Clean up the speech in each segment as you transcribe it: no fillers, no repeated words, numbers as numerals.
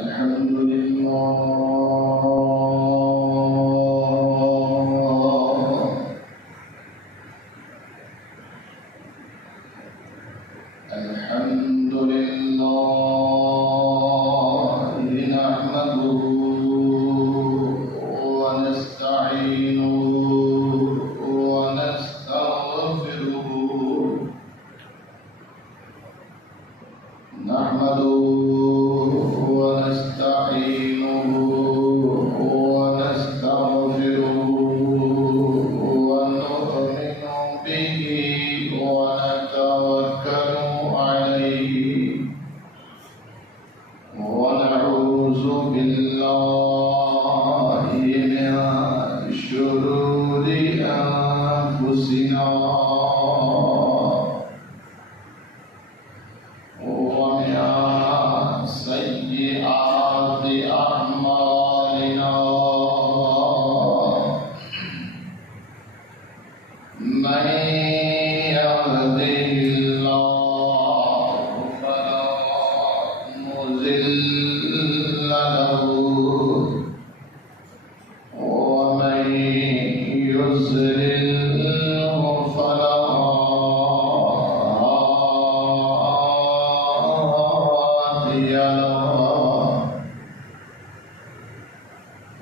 الحمد لله الحمد لله نحمده ونستعينه ونستغفره نحمده ونستعينه ونستغفره ونؤمن به ونتوكل عليه ونعوذ بالله من شرور أنفسنا ومن سيئات أعمالنا من يهده الله فلا مضل له ومن يضلل فلا هادي له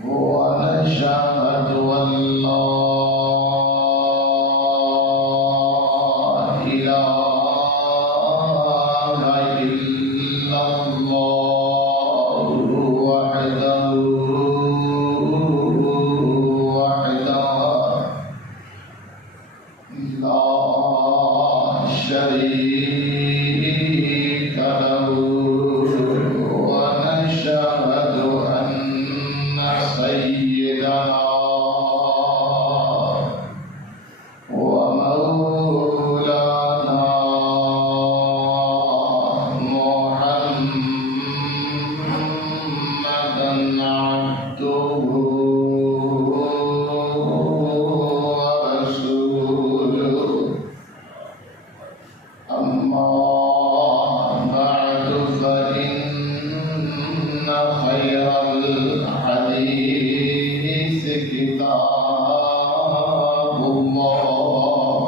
ونشهد أن لا إله إلا الله وحده لا شريك له ونشهد أن سيدنا ومولانا محمدا عبده ورسوله أما بعد فإن خير الحديث كتاب الله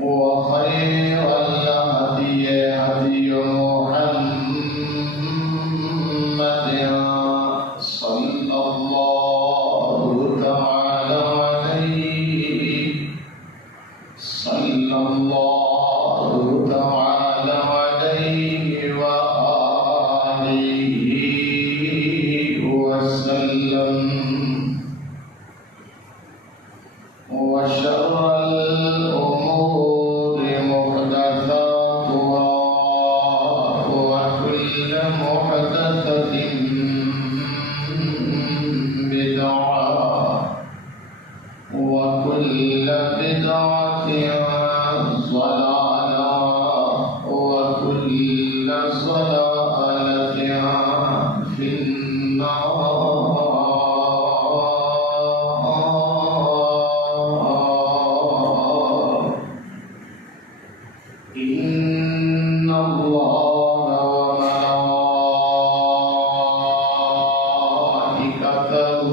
وخير الهدي هدي محمد صلى الله تعالى عليه صلى الله تعالى عليه وآله وسلم وشر الأمور محدثاتها وكل محدثة بدعة وكل بدعة ضلالة وكل ضلالة في النار إن الله وملائكته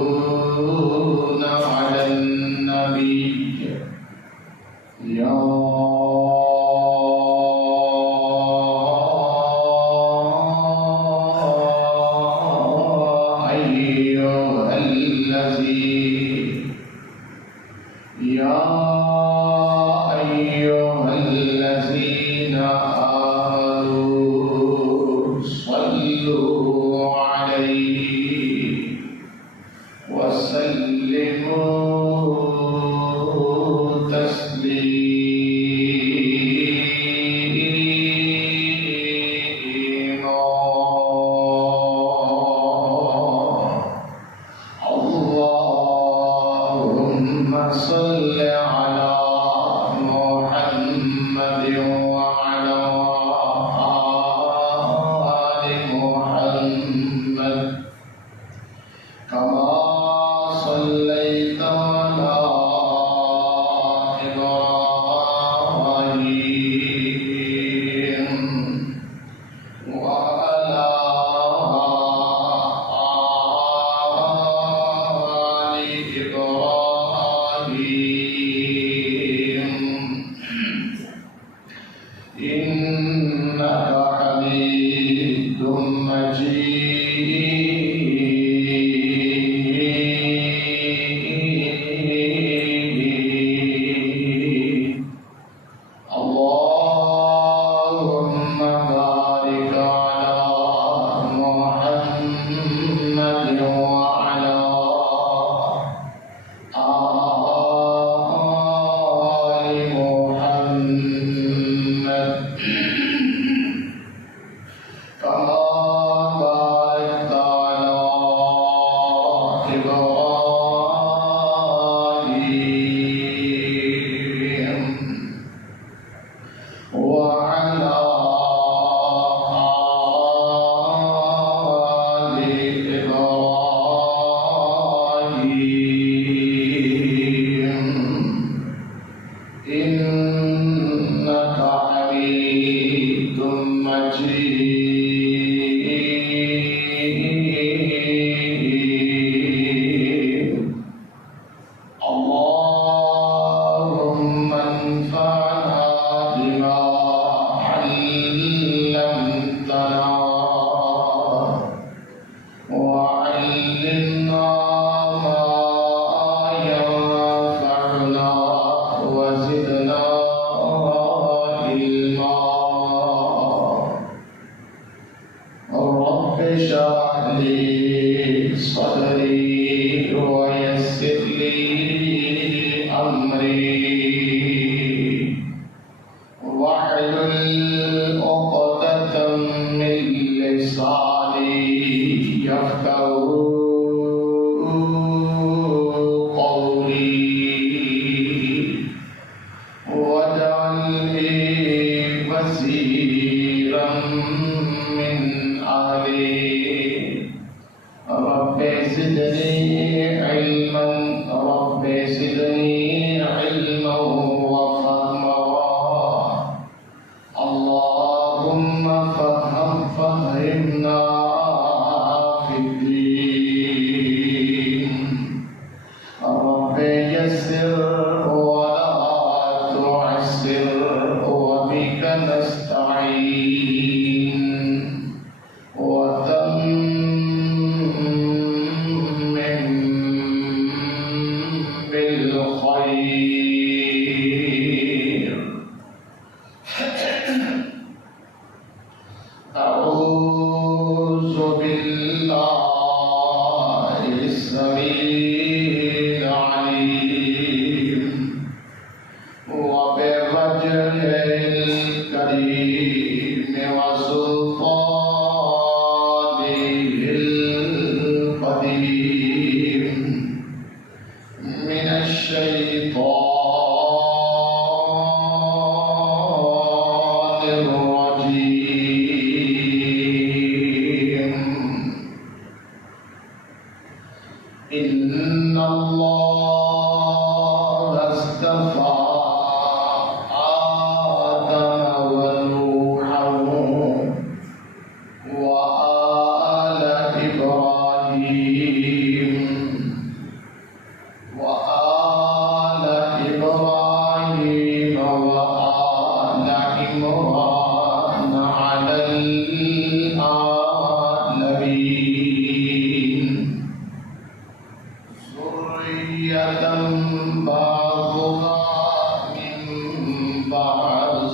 يصلون على النبي يا أيها الذين آمنوا صلوا عليه وسلموا تسليما اللهم صل على محمد وعلى آل محمد كما صليت على إبراهيم إنك حميد مجيد اللهم بارك على محمد وعلى آل محمد كما باركت على إبراهيم وعلى آل إبراهيم إنك حميد مجيد اللهم انفعنا بما علمتنا وعلمنا ما ينفعنا وزدنا علما رب اشرح لي صدري ويسر لي أمري واحلل عقدة من لساني يفقهوا قولي واجعل لي وزيرا من أهلي رب زدني علما رب زدني علما وفهما اللهم فهمنا في الدين رب يسر ولا تعسر وبك نستعين وتمم بالخير أعوذ بالله السميع العليم وبوجهه الكريم وسلطانه القديم من الشيطان الرجيم إن الله اصطفى آدم ونوحا وآل إبراهيم وآل إبراهيم وآل عمران على العالمين ذرية بعضها من بعض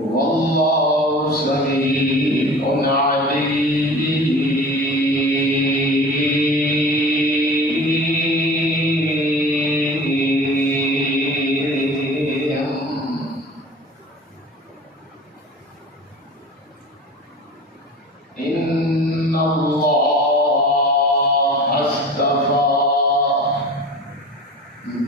والله سميع عليم إن الله اصطفى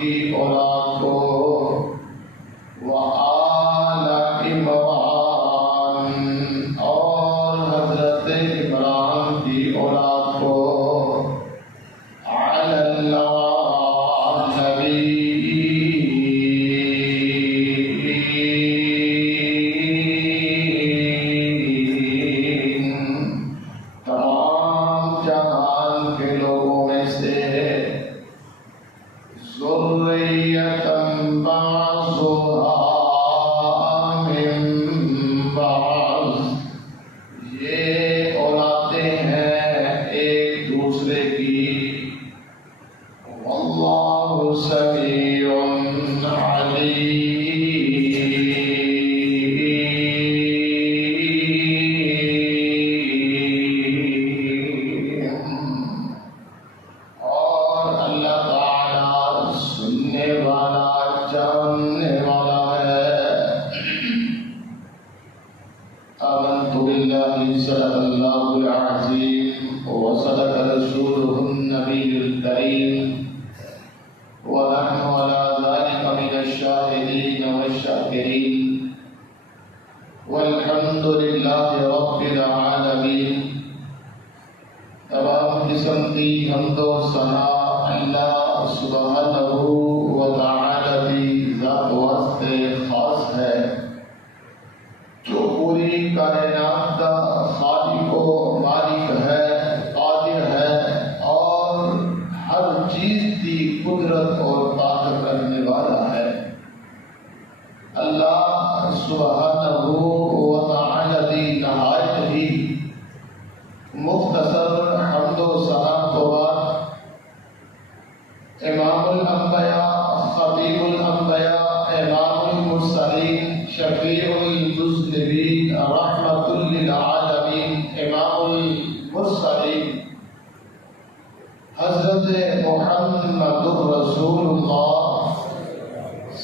کی اولاد کو وآل عمران اور حضرت عمران کی اولاد کو علی النبیین تمام جہان کے لوگوں میں سے ذریۃً بعضھا من بعض، یہ اولادیں ہیں ایک دوسرے کی، واللہ سمیع علیم، اور اللہ تعالی سننے والا جاننے والا ہے۔ آمنت باللہ صدق اللہ العظیم وصدق رسولہ النبی الکریم ونحن على ذلك من الشاهدين والشاكرين والحمد لله رب العالمين۔ تمام قسم کی حمد و ثنا اللہ سبحانہ و تعالی کی ذات واسطے خاص ہے، جو پوری کائنات کا خالق و مالک ہے، قادر ہے اور ہر چیز کی قدرت اور طاقت رکھنے والا ہے۔ اللہ سبحانہ و تعالی کی نہایت ہی مختصر حمد و ثنا کے بعد امام الانبیاء، خطیب الانبیاء، امام المرسلین، شفیع المذنبین، رحمۃ للعالمین، امام المرسلین حضرت محمد رسول اللہ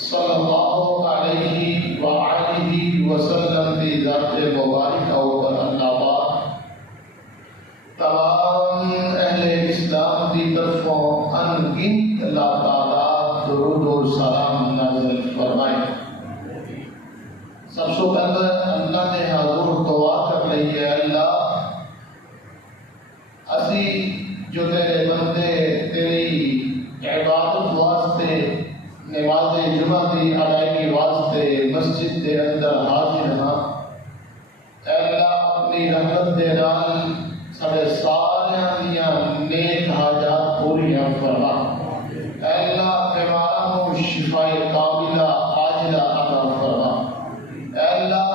صلی اللہ علیہ وآلہ وسلم کی ذات مبارکہ پر اللہ پاک تمام اہل اسلام کی طرفوں انگنت اللہ تعالیٰ درود و سلام نازل فرمائے۔ سب سے پہلے اللہ نے حضور دعا کر رہی ہے، اللہ اسی جو تیرے بندے تیری عبادت واسطے نماز جمعہ کی ادائیگی واسطے مسجد کے اندر حاضر ہاں، اے اللہ اپنی رحمت دے نال سارے ساریاں دیاں نیک حاجات پوریاں فرما۔ اے اللہ بیماراں کو شفا کاملہ عاجلہ عطا فرما۔ اے اللہ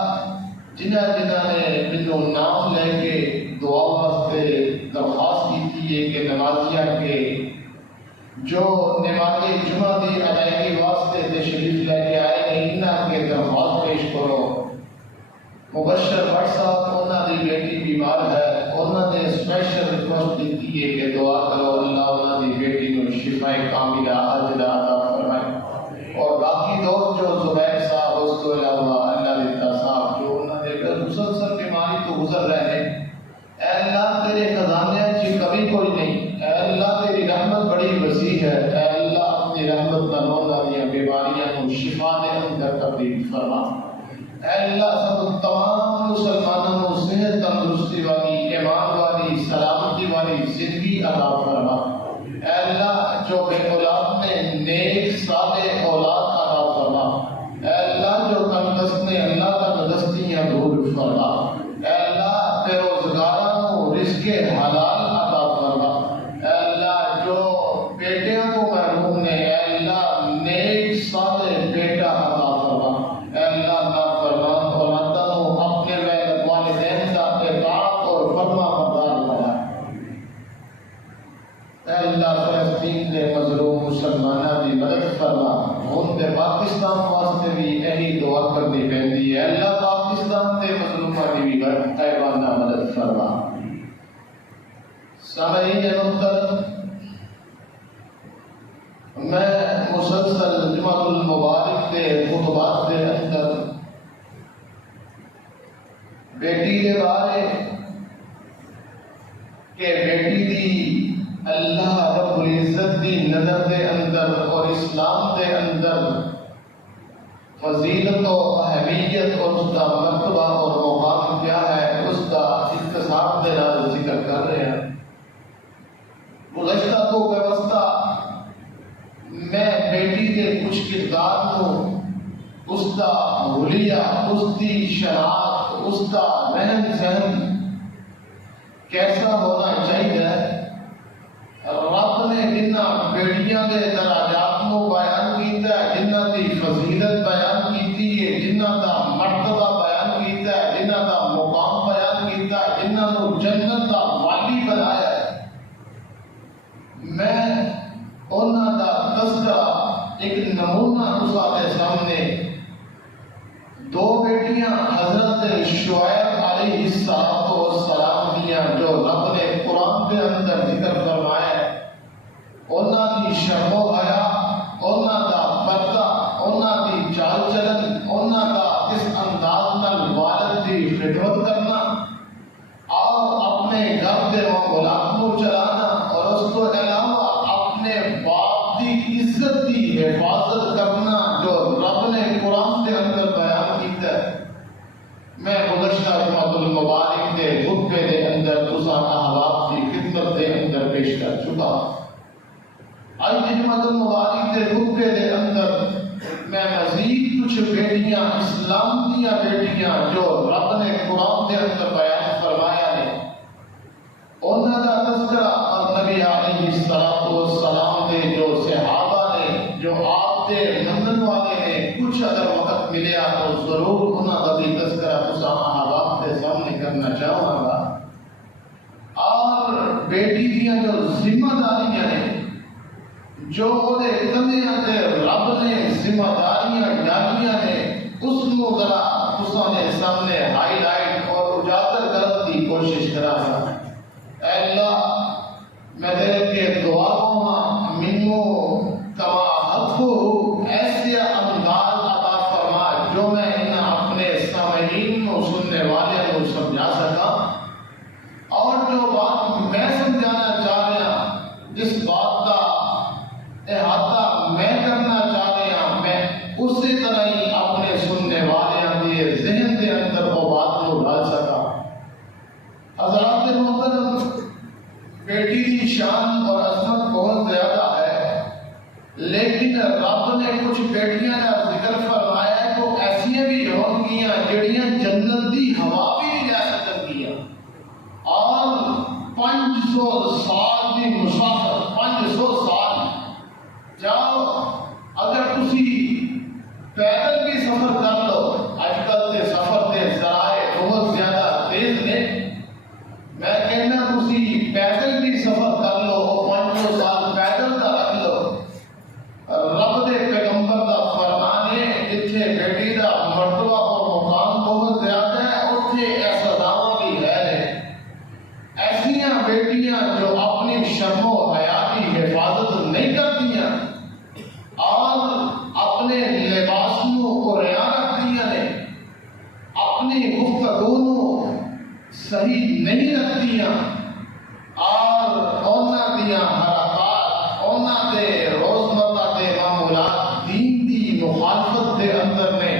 جنہاں جنہاں نے مینوں نام لے کے دعا واسطے درخواست کی تھی کہ نمازیاں کے جو نماز جمعہ کی ادائیگی واسطے تشریف لے کے آئے ہیں، انہاں کے درخواست پیش کرو۔ مبشر بٹ صاحب انہاں دی بیٹی بیمار ہے، انہاں نے اسپیشل ریکویسٹ دی ہے کہ دعا کرو اللہ انہاں دی بیٹی کو شفا کاملہ عاجلہ عطا فرمائے۔ اور باقی دوست جو زبیر صاحب اس کو علاوہ اللہ دیتا صاحب جو انہاں نے مسلسل بیماری تو گزر رہے ہیں، اے اللہ تیرے خزانے کی کمی کوئی نہیں، اے اللہ تیری رحمت بڑی وسیع ہے، اے اللہ اپنی رحمت نہ رونا دیا بیماریاں کو شفا دے اندر تبدیل فرما۔ اے اللہ سب تمام مسلمانوں کو صحت تندرستی والی، ایمان والی، سلامتی والی زندگی عطا فرما۔ اے اللہ جو بے اولاد نے نیک صالح اولاد عطا فرما۔ اے اللہ جو تندرست نے اللہ تندرستیاں دور فرما۔ اے اللہ بے روزگاراں کو رزق حلال عطا فرما۔ اے اللہ جو بیٹیاں کو محروم نے، اے اللہ نیک صالح بیٹا عطا فرما۔ اے اللہ نافرمان اولاداں کو اپنے والدین کا اطاعت اور فرما بردار بنا۔ اے اللہ فلسطین کے مظلوم مسلمانوں کی مدد فرما۔ ان کے پاکستان واسطے بھی یہی دعا کرنی پہنتی ہے، اللہ پاکستان کے مظلوموں کی بھی غیبانہ مدد فرما۔ سامعین محترم، میں مسلسل جمعۃ المبارک کے خطبات کے اندر بیٹی کے بارے کہ بیٹی دی اللہ رب العزت دی نظر دے اندر اور اسلام دے اندر فضیلت و اہمیت اور اس کا مرتبہ اور مقام کیا ہے، اس کا اختصار دے نال ذکر کر رہے ہیں۔ گزشتہ تو ویوستھا میں بیٹی کے کچھ کردار کو، اس کا حلیہ، اس کی شناخت، اس کا رہن سہن کیسا ہونا چاہیے، رب نے جنہ بیٹیاں کے درجات کو بیان کیتا ہے، جنہ کی فضیلت بیان کیتی ہے، جنہ کا مرتبہ بیان کیتا ہے، جنہ کا مقام بیان کیتا ہے، جنہ کو جنت کا والی بنایا ہے، میں انہوں کا تذکرہ ایک نمونہ تساڈے سامنے دو بیٹیاں حضرت شعیب علیہ السلام دیاں جو رب نے قرآن کے اندر ذکر فرمایا ہے، انہوں کی شرم و حیا، انہوں کا پردہ، انہوں کی چال چلن، انہوں کا کس انداز نال والد کی خدمت کرنا اور اپنے گھر کے معاملات کو چلانا، اور اس کو علاوہ اپنے باپ کی عزت کی حفاظت کرنا جو رب نے قرآن کے اندر بیان کیتا ہے۔ میں گزشتہ جمعۃ المبارک کے خطبے کے اندر تساں احباب کی خدمت کے اندر پیش کر چکا۔ آج جمعۃ المبارک کے خطبے کے اندر میں مزید کچھ بیٹیاں، اسلام کی بیٹیاں جو رب نے قرآن کے اندر بیان فرمایا ہے، انہوں کا تذکرہ اور نبی علیہ السلام کے جو صحابہ نے، جو آپ کے منن والے نے، کچھ اگر وقت ملیا تو ضرور انہوں کا بھی تذکرہ تساں احباب کے سامنے کرنا چاہوں گا۔ اور بیٹی دیاں جو ذمہ داریاں نے، جو وہ کندھے رب نے ذمہ داریاں ڈالیاں نے، اس کو ذرا تساں نے سامنے ہائی لائٹ اور اجاگر کرنے کی کوشش کرا ہے۔ اے اللہ، میں تیرے کے دعا ہوں، منو کما حق ایسے انداز عطا فرما جو میں اپنے سامعین کو، سننے والے کو سمجھا سکا، اور جو بات میں سمجھانا چاہ رہا، جس بات کا احاطہ میں کرنا چاہ رہا، میں اسی طرح ہی اپنے سننے والوں کے ذہن کے اندر وہ بات کو ڈال سکا۔ حضرات محترم، بیٹی کی شان اور عظمت بہت زیادہ ہے، لیکن رب نے کچھ بیٹیاں کا ذکر فرمایا ہے تو ایسی بھی ہوں گیاں جڑیاں جنت دی ہوا بھی نہیں جا سکتیاں، اور 500 سال کی مسافر، 500 سال جاؤ، اگر تسی پیدل بھی سفر کر لو، آج کل کے سفر کے ذرائع بہت زیادہ تیز نے، میں کہنا تسی پیدل بھی سفر کر لو، 500 سال پیدل کا رکھ لو، رب دے پیغمبر کا فرمان ہے جتھے بیٹی کا مرتبہ اور مقام بہت زیادہ ہے، اتھے ایسا دعویٰ بھی ہے۔ ایسیاں بیٹیاں جو اپنی شرم و حیا کی حفاظت نہیں کرتیاں اور اپنے لباس کو رعا رکھتیاں نے، اپنی گفتگو صحیح نہیں رکھتیاں، اور انہاں دیاں حرکات، انہاں دے روزمرہ دے معمولات دین دی مخالفت دے اندر نے،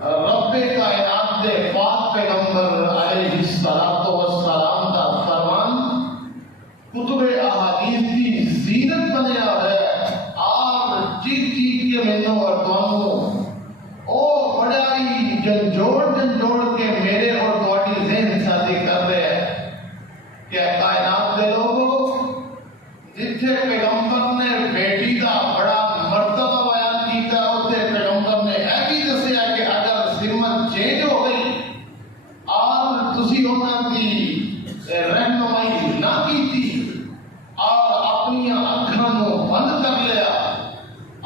رب کائنات دے پاک پیغمبر علیہ السلام کا فرمان کتب احادیث کی زینت بنیا ہے، اور چیز کے مینوں اور تمہوں او بڑا ہی جھنجھوڑ کے میرے اور تمہاری ذہن سازی کر رہے ہیں کہ کائنات دے لوگوں، جتھے پیغمبر نے بیٹی کا بڑا مرتبہ بیان کیتا، اتنے پیغمبر نے یہ بھی دسیا کہ اگر ذمت چینج ہو گئی اور تسی انہاں کی رہنمائی نہ کیتی اور اپنی اکھاں نو بند کر لیا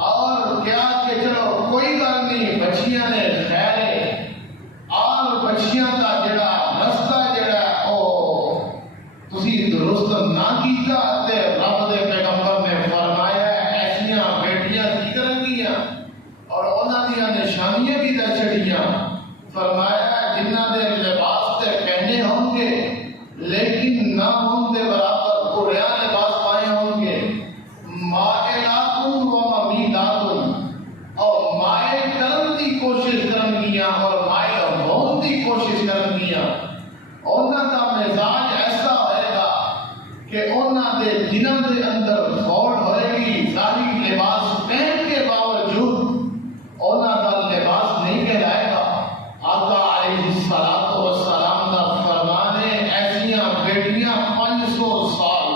اور کیا کہ چلو کوئی گل نہیں، بچیاں نے خیر ہے، اور بچیاں کا جڑا رستہ جڑا او تسی درست نہ کیتا، تے رب دے پیغمبر نے فرمایا ایسیاں بیٹیاں کی کرنگیاں اور انہاں دیاں نشانیاں بھی دے چھڑیاں، فرمایا جنہاں دے لباس تے پہنے ہوں گے لیکن نہ ہوں دے برابر قریہ لباس پائے ہوں گے، مائلاتن و ممیلاتن، اور مائل کرن دی کوشش کرن گیاں اور مائل ہون دی کوشش کرن گیاں۔ انہاں دا مزاج ایسا ہوئے گا کہ انہاں دے دلوں دے اندر دوڑ ہوئے گی، ظاہری لباس پہن کے باوجود انہاں دا لباس نہیں کہلائے گا۔ آقا علیہ السلام دا فرمان ہے، ایسیاں بیٹیاں 500 سال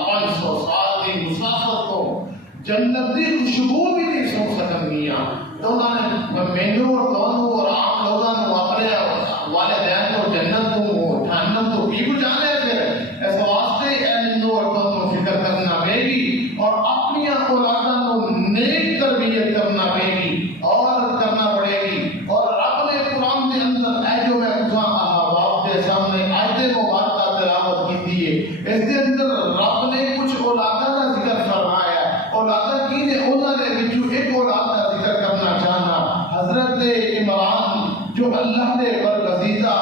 دی مسافت کو جنت دی خوشبو بھی نہیں سو سکن گیاں۔ تو انہوں نے مینو اور دونوں اور عام لوگوں نے اپنے والدین کو جنت کو ٹھانن تو بھی بجانے پھر اس واسطے اے مینو اور دونوں فکر کرنا پے گی اور اپنی اولادوں کو نیک تربیت کرنا پے گی اور کرنا پڑے گی۔ اور رب نے قرآن کے اندر اے جو میں باپ کے سامنے آیت مبارکہ تلاوت کی ہے، اس کے اندر رب نے کچھ اولادوں کا ذکر فرمایا ہے۔ اولادہ کی نے انہوں نے بچو ایک اولاد کا ذکر کرنا چاہنا، حضرت عمران جو اللہ نے برگزیدہ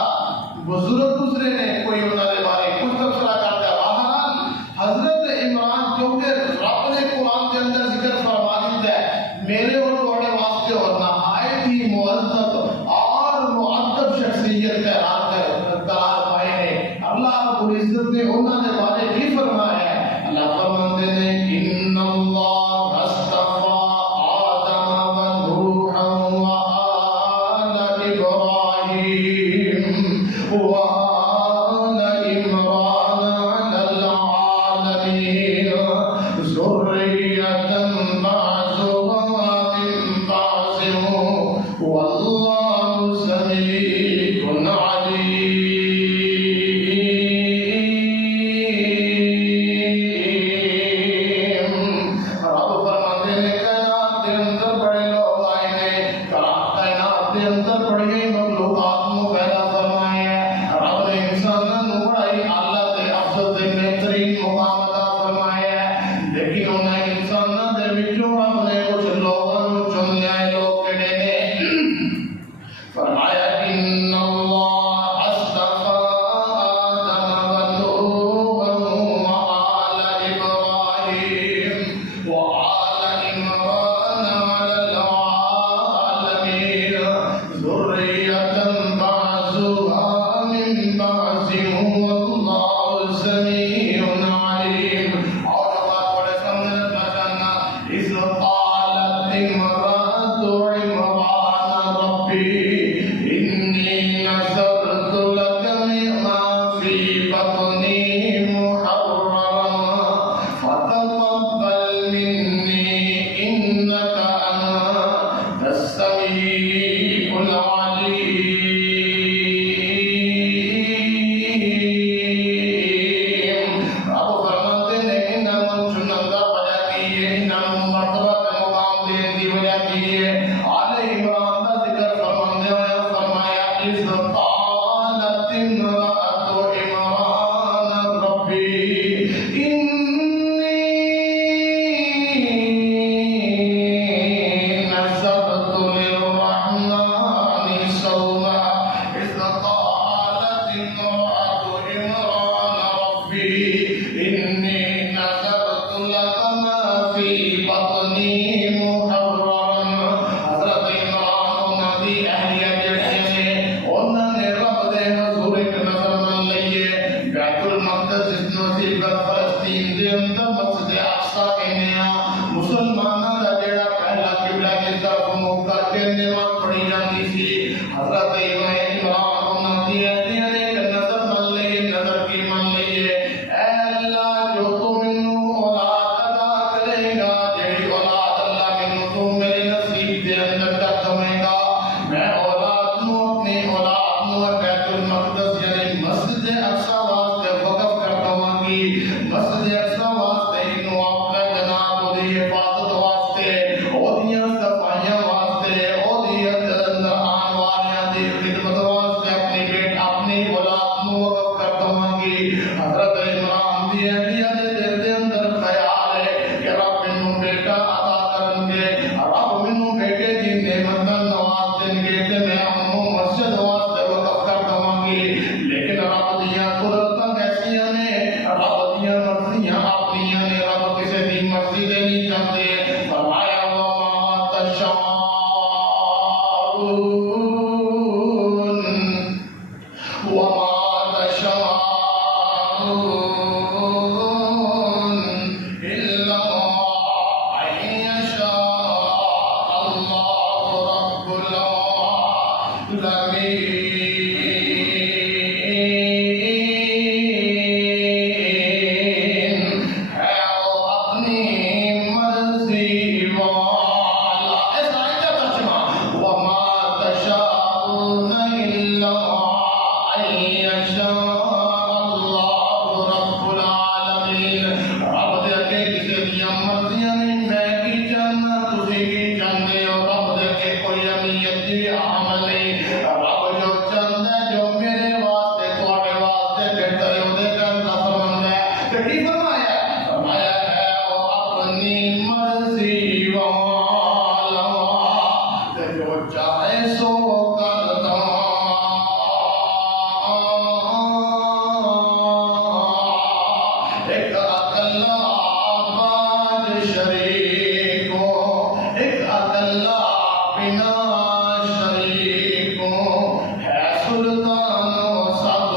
بزرگ دوسرے نے کوئی انہوں نے بارے کچھ تبصرہ کرتا ہے۔ بہرحال حضرت عمران جو کہ رب نے قرآن کے اندر ذکر فرما دیتا ہے، میرے اور تمہارے واسطے اور نہایت ہی معزز اور مؤدب شخصیت قرار پائے ہیں۔ اللہ رب العزت نے انہوں نے بارے بھی فرمایا ہے۔ اللہ فرماتے ہیں ان اللہ اصطفى آدم و نوحا و آل ابراہیم و آل عمران علی العالمین ذریۃ بعضها من بعض واللہ سمیع علیم۔ تشاءون وما تشاءون إلا أن يشاء الله رب العالمين ہے وہ اپنی مرضی والا. اس آیت کا ترجمہ وما تشاءون إلا أن يشاء الله رب العالمین. رب دے کے کسی دیا مرضیاں نہیں میں کی جاننا تسی کی جاننے ہو. رب دے کے کوئی امیت دی عمل نہیں. رب جو چاہتا ہے جو میرے واسطے تواڈے واسطے بہتر ہے وہ کرتا فرماندا ہے. تے کی فرمایا ہے وہ اپنی مرضی والا تے جو چاہے سو کرتا. ایک اکلا آباد شریک ہو ایک اکلا بنا شریک ہو ہے سلطان و سب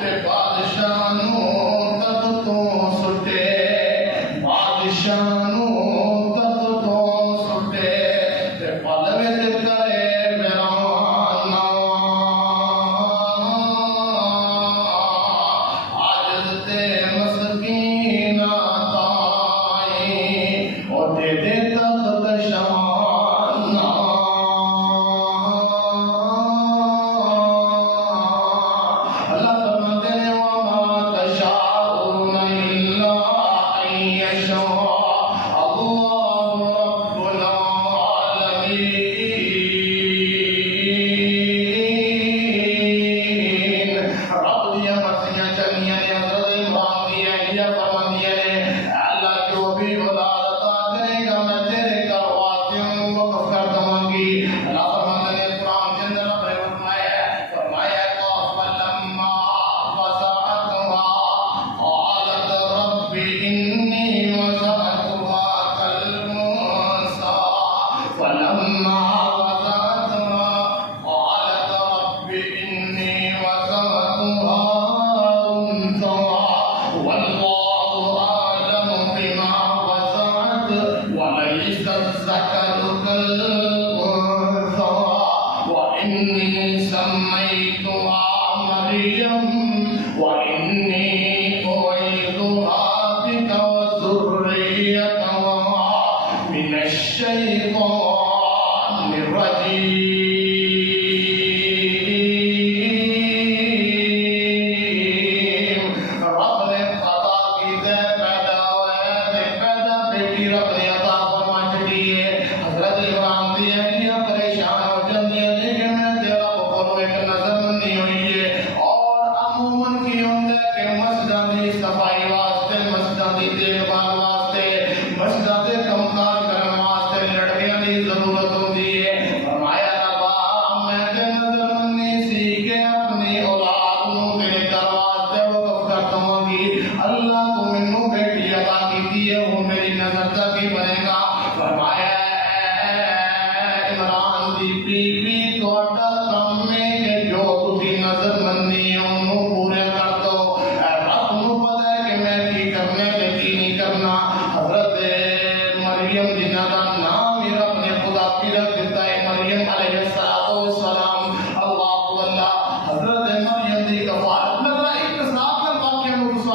تے بادشاہ نو تد تو سٹے بادشاہ نو تد تو سٹے تے پلوے تے کرے ویرانا. عاجز تے مسکین تائیں او دے دے تخت شانا. اللہ فرماتے ہیں وما تشاءون إلا أن يشاء الله رب العالمین. رب دیا مرضیاں چلیاں نے حضرت عمران دی اہلیہ فرماندیاں نے اللہ جو بھی اولاد عطا کرے گا میں تیرے گھر واسطوں وقف کر دوں گی. اللہ فرماتے ہیں قرآن کے اندر رب نے فرمایا فلما وضعتها قالت رب إني وضعتها كالأنثى فلما وضعتها قالت رب إني وضعتها أنثى والله أعلم بما وضعت وليس الذكر كالأنثى وإني سميتها مريم وإني أعيذها بك وذريتها من الشيطان الرجيم. رب نے خطا کی دے پیدا ہوئے تے پیدا بیٹی رب نے عطا فرما چھڑی ہے. حضرت عمران دی اہلیہ پریشان ہو جاندی ہے لیکن میں تیرا بکر ایک نظر بندی ہوئی ہے. اور عموماً کی ہوندہ ہے کہ مسجداں دی صفائی واسطے مسجداں دی دیکھ بھال واسطے مسجداں دے کم کار کرن واسطے لڑکیاں دی ضرورت ہوندی ہے. فرمایا ربا میں تے نظر بندی سی کہ اپنی اولاد نو تیرے گھر واسطے وقف کر دوں گی. اللہ کو مینوں بیٹی عطا کیتی ہے وہ میری نظر تک ہی بنے گا. فرمایا عمران دی بی بی تہاڈا کم ہے کہ جو تسی نظر بندی انہوں پورے کر دو. رب نو پتہ ہے کہ میں کی کرنے تے کی نہیں کرنا. حضرت مریم جنہاں دا نام ہی رب نے خدا پی رکھ دیتا ہے مریم علیہ السلام. اللہ اللہ حضرت مریم دی کفارت میں ذرا اقتصاد کا واقعہ مجھے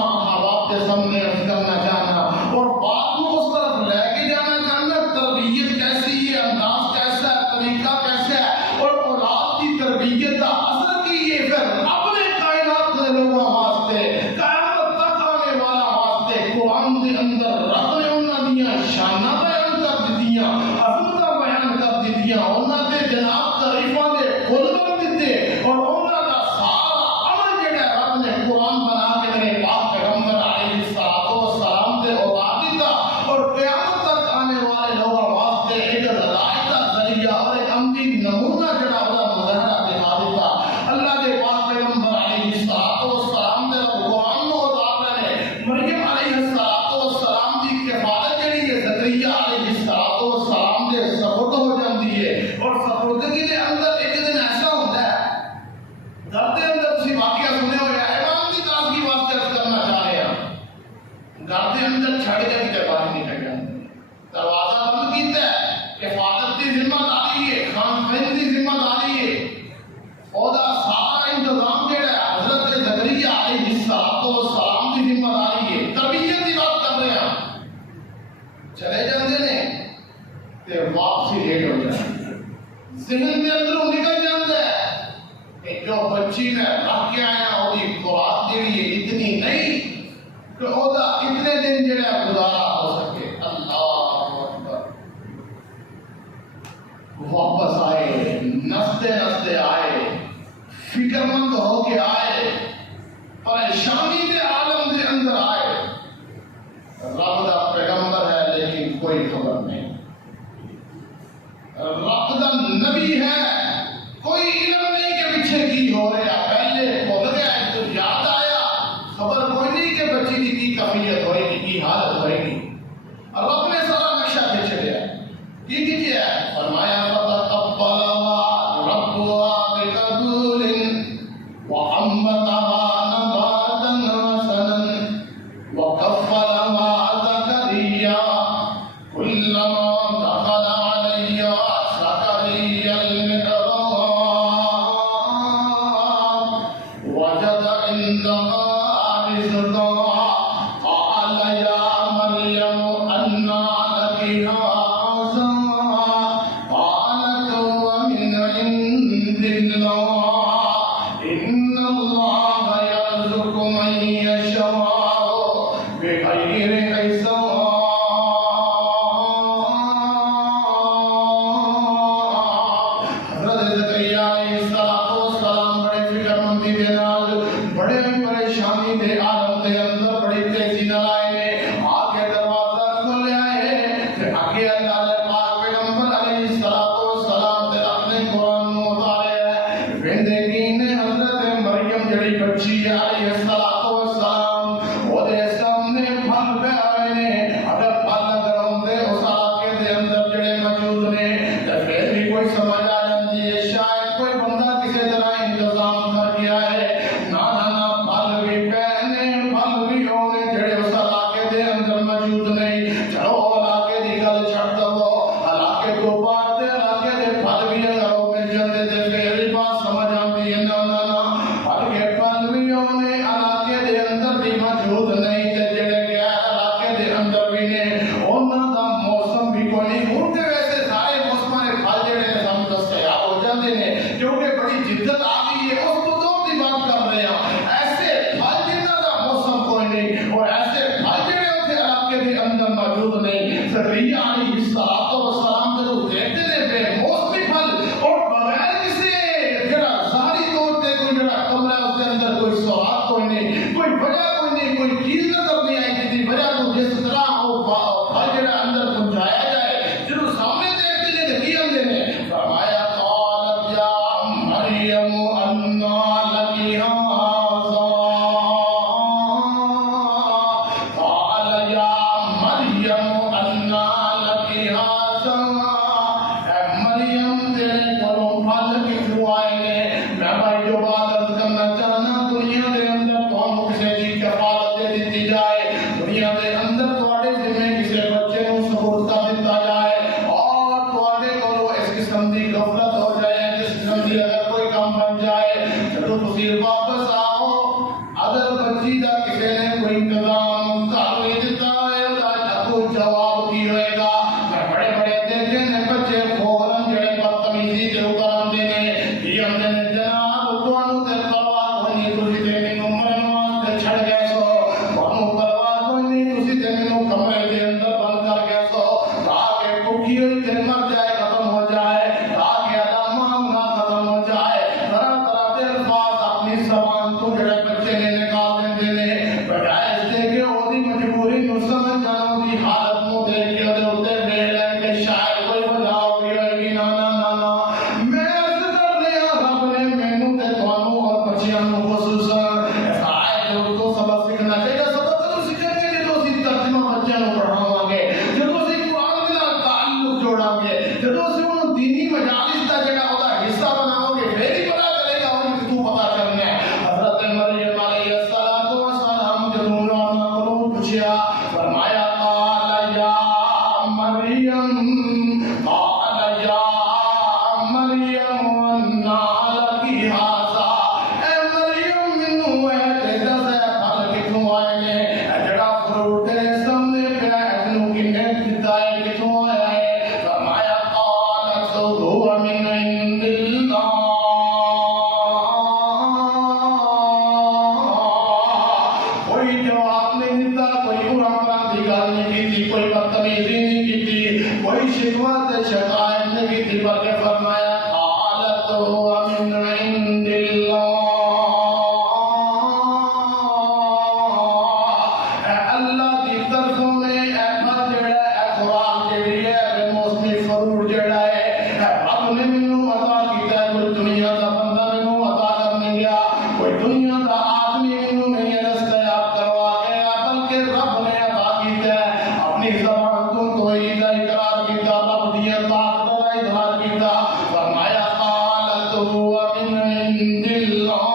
آپ کے سامنے عرض کرنا چاہنا اور بات کو اس طرف لے کے جانا چاہنا. تربیت کیسی ہے انداز کیسا ہے طریقہ کیسا ہے اور اولاد کی تربیت کا اثر کی ہے پھر اپنے کائنات کے لوگوں واسطے قیامت تک آنے والا واسطے قرآن کے اندر رب نے انہاں دیاں شاناں بیان کر دتیاں عظمتاں بیان کر دتیاں انہاں دے جناب تعریفاں دے کھل کر دیتے اور انہاں دا سارا عمل جڑا رب نے قرآن بنا کے میرے پاک پیغمبر علیہ السلام دے اولاد دیتا اور قیامت تک آنے والے لوگوں واسطے ایک ہدایت کا ذریعہ اور ایک عملی نمونہ جڑا ہوتا مظاہرہ دکھا دیتا. اللہ دے پاک پیغمبر علیہ السلام دے قرآن نو اتار رہے مریم گھر کے اندر چھڑ کے کتنے باہر نکل جاتے، دروازہ بند کیتا ہے، حفاظت کی ذمہ داری ہے، خان خین کی ذمہ داری ہے، اور سارا انتظام جڑا ہے حضرت زکریا علیہ السلام کی ذمہ داری ہے۔ تربیت کی بات کر رہے ہیں، چلے جاتے ہیں تے واپسی لیٹ ہو جاتی ہے، ذہن کے اندر نکل جاتا ہے کہ جو بچی میں رکھ کے آیا وہی خوراک کے لیے اتنی نہیں کہ اودا اتنے دن جڑا گزارا ہو سکے۔ اللہ اکبر، واپس آئے، نستے نستے آئے، فکر مند ہو کے آئے، پریشانی کے عالم کے اندر آئے، رب دا پیغمبر ہے لیکن کوئی خبر نہیں، رب دا نبی ہے کوئی علم نہیں کہ پیچھے کی ہو رہا، پہلے بھول گیا تو یاد آیا، خبر کوئی نہیں کہ بچی کی کیفیت ہوئے گی، کی حالت ہوئے گی، رب نے سارا نقشہ کھینچ لیا، کی کیا ہے؟ فرمایا فتقبلها ربها بقبول وأنبتها نباتا حسنا وكفلها زكريا كلما دخل عليها زكريا المحراب وجد عندها رزقا قال يا مريم أنى لك هذا قالت هو من عند الله إن الله يرزق من يشاء بغير حساب۔ حضرت زکریا علیہ السلام بڑے فکر مندی کے نال بڑے پریشانی دے عالم دے اندر بڑی تیزی نال آئے نے، آگے دروازہ کھولیا ہے تے آگے اللہ دے پاک پیغمبر علیہ السلام تے اپنے قرآن نو اتاریا ہے، ویندے کینے حضرت مریم جڑی بچی ہے علیہ السلام او دے سامنے پھل پہ آئے نے، اگر پھل اگر ہوندے اس علاقے دے اندر جڑے موجود نے تے پھر بھی کوئی سمجھ آ جاندی ہے شاید کوئی بندہ کسی طرح انتظام کر گیا ہے، نا پھل بھی پہنے پھل بھی ہونے جڑے اس علاقے دے اندر موجود نہیں، چلو علاقے دی گل چھڑ دو، علاقے کو پار دے علاقے دے پھل بھی اگر ہو مل جاندے تے پھر بھی بات سمجھ آندی ہے، نا پھل بھی ہونے علاقے دے اندر بھی موجود نہیں تے جڑے غیر علاقے دے اندر بھی نے انہاں دا موسم بھی کوئی نہیں، ہن تے ویسے سارے موسماں دے پھل جڑے نے سامنے دستیاب ہو جاندے نے کیونکہ بڑی جدت آ گئی ہے، اس تو دور کی بات کر رہے ہیں، ایسے پھل جنہاں دا موسم کوئی نہیں اور ایسے پھل جڑے اتنے علاقے دے اندر موجود نہیں۔ زکریا علیہ السلام جدوں دیکھتے نے بے موسمی پھل اور بغیر کسی جڑا ظاہری طور تے کوئی جڑا کمرہ اس کے اندر کوئی سواد کوئی نہیں، کوئی وجہ کوئی نہیں، کوئی چیز نظر نہیں آئی جس وجہ کو جس طرح وہ پھل جڑا اندر پہنچایا جائے، جدوں سامنے دیکھتے نے کی آندے نے، فرمایا قالت یا مریم انا لکی هذا قال یا مریم انا لکی هذا، اے مریم تیرے کولوں پھل کتھوں آئے نے؟ میں بھائی جو بات عرض کرنا چاہنا، دنیا دے اندر تانوں کسے دی کفالت دے دتی جائے، دنیا دے اندر تواڈے ذمہ کسے بچے نوں سپرد کر دتا جائے اور تواڈے کولوں اس قسم دی غفلت ہو جائے، جس قسم دی اگر کوئی کام بن جائے، جدوں تسی واپس آؤ اگر بچی دا کسے نے کوئی انتظام کر نہیں دتا ہے دا کوئی جواب کی ہوئے گا؟ میں بڑے بڑے دیکھے نے بچے فوراً جڑے بدتمیزی دے اوپر آندے نے، کی آندے نے جناب تانوں تے پرواہ کوئی نہیں، تسی تے مینوں مرن واسطے چھڑ گئے سو، تانوں پرواہ کوئی نہیں، تسی تے مینوں کمرے دے اندر بند کر گئے سو تاکہ بھوکی ہوئی تے مر جائے، ختم ہو جائے، تاکہ علامہ نہ ختم ہو جائے، طرح طرح دے الفاظ اپنی زبان تو جڑے بچے نے نکال دیندے نے، بجائے اس دے کہ او دی مجبوری نوں سمجھ جانا، او دی حالت نوں دیکھ کے او دے اوتے ویکھ لین کہ شاید کوئی وجہ ہوئی ہوئے گی، نا میں عرض کر رہا رب نے مینوں تے تانوں اور بچیاں نوں خصوصاً آیت تو سبق سیکھنا چاہیے، سبق تو سیکھیں گے جدوں اسی ترجمہ بچیاں نوں پڑھاواں گے، جدوں اسی قرآن دے نال تعلق جوڑاں گے، جدوں اسی انہوں دینی مجالس دا جڑا او دا حصہ بناؤ گے، پھر ہی پتہ چلے گا انہوں کتوں پتہ چلنا ہے۔ حضرت مریم علیہ السلام جدوں انہوں نے کولوں پوچھیا تیرے سامنے پیا ابنو کی نیت دیتا ہے کتوں آیا ہے فرمایا قال سوء من عند اللہ کوئی جواب نہیں دیتا کوئی قرآن دی گل نہیں کی تھی کوئی بدتمیزی نہیں کی تھی کوئی شکوت شکایت نہیں کی تھی بلکہ فرمایا قال سوء من عند اللہ اللہ کی طرفوں میں احمد جڑا ہے خوراک جڑی ہے موسمی فرور جڑا ہے رب نے مینوں عطا کیتا ہے کوئی دنیا دا بندہ مینوں عطا کرنے گیا کوئی دنیا دا آدمی مینوں نہیں دستیاب کروا گیا بلکہ رب نے عطا کیتا ہے اپنی زبان تو توحید کا اقرار کیتا رب دی طاقت کا اظہار کیتا فرمایا قال سوء من عند اللہ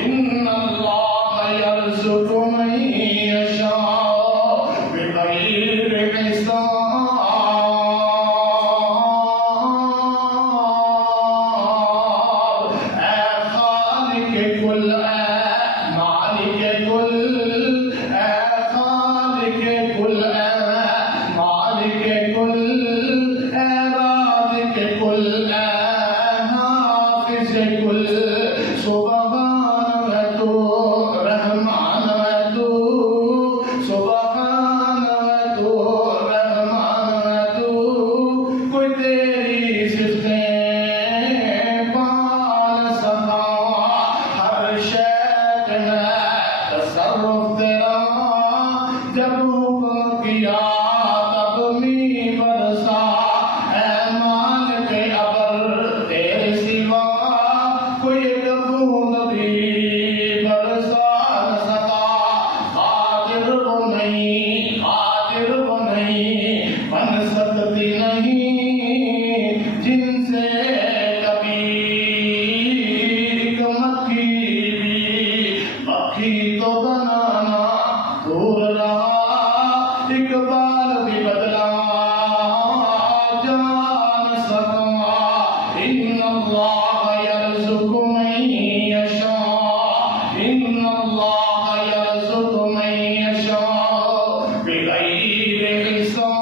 ان اللہ یرزق من یشاء بغیر حساب اے خالق کل اے مالک کل اے خالق کل اے مالک کل اے رازق کل اے حافظ کل سبحان ہے تو رحمان ہے تو سبحان ہے تو رحمان ہے تو کوئی تیری صفتیں پال سکا ہر شے ہے تصرف تیرا جب حکم کیا تب می برسا اے مالک ابر تیرے سوا کوئی بوند بھی برسا نہ سکا قادر وہ نہیں بن سکتی نہیں جن سے کبھی ایک مکھی بھی مکھی تو بنانا دور رہا اقبال بھی بدلا جان سکا ان اللہ یرزق من یشاء ان اللہ یرزق من یشاء بغیر حساب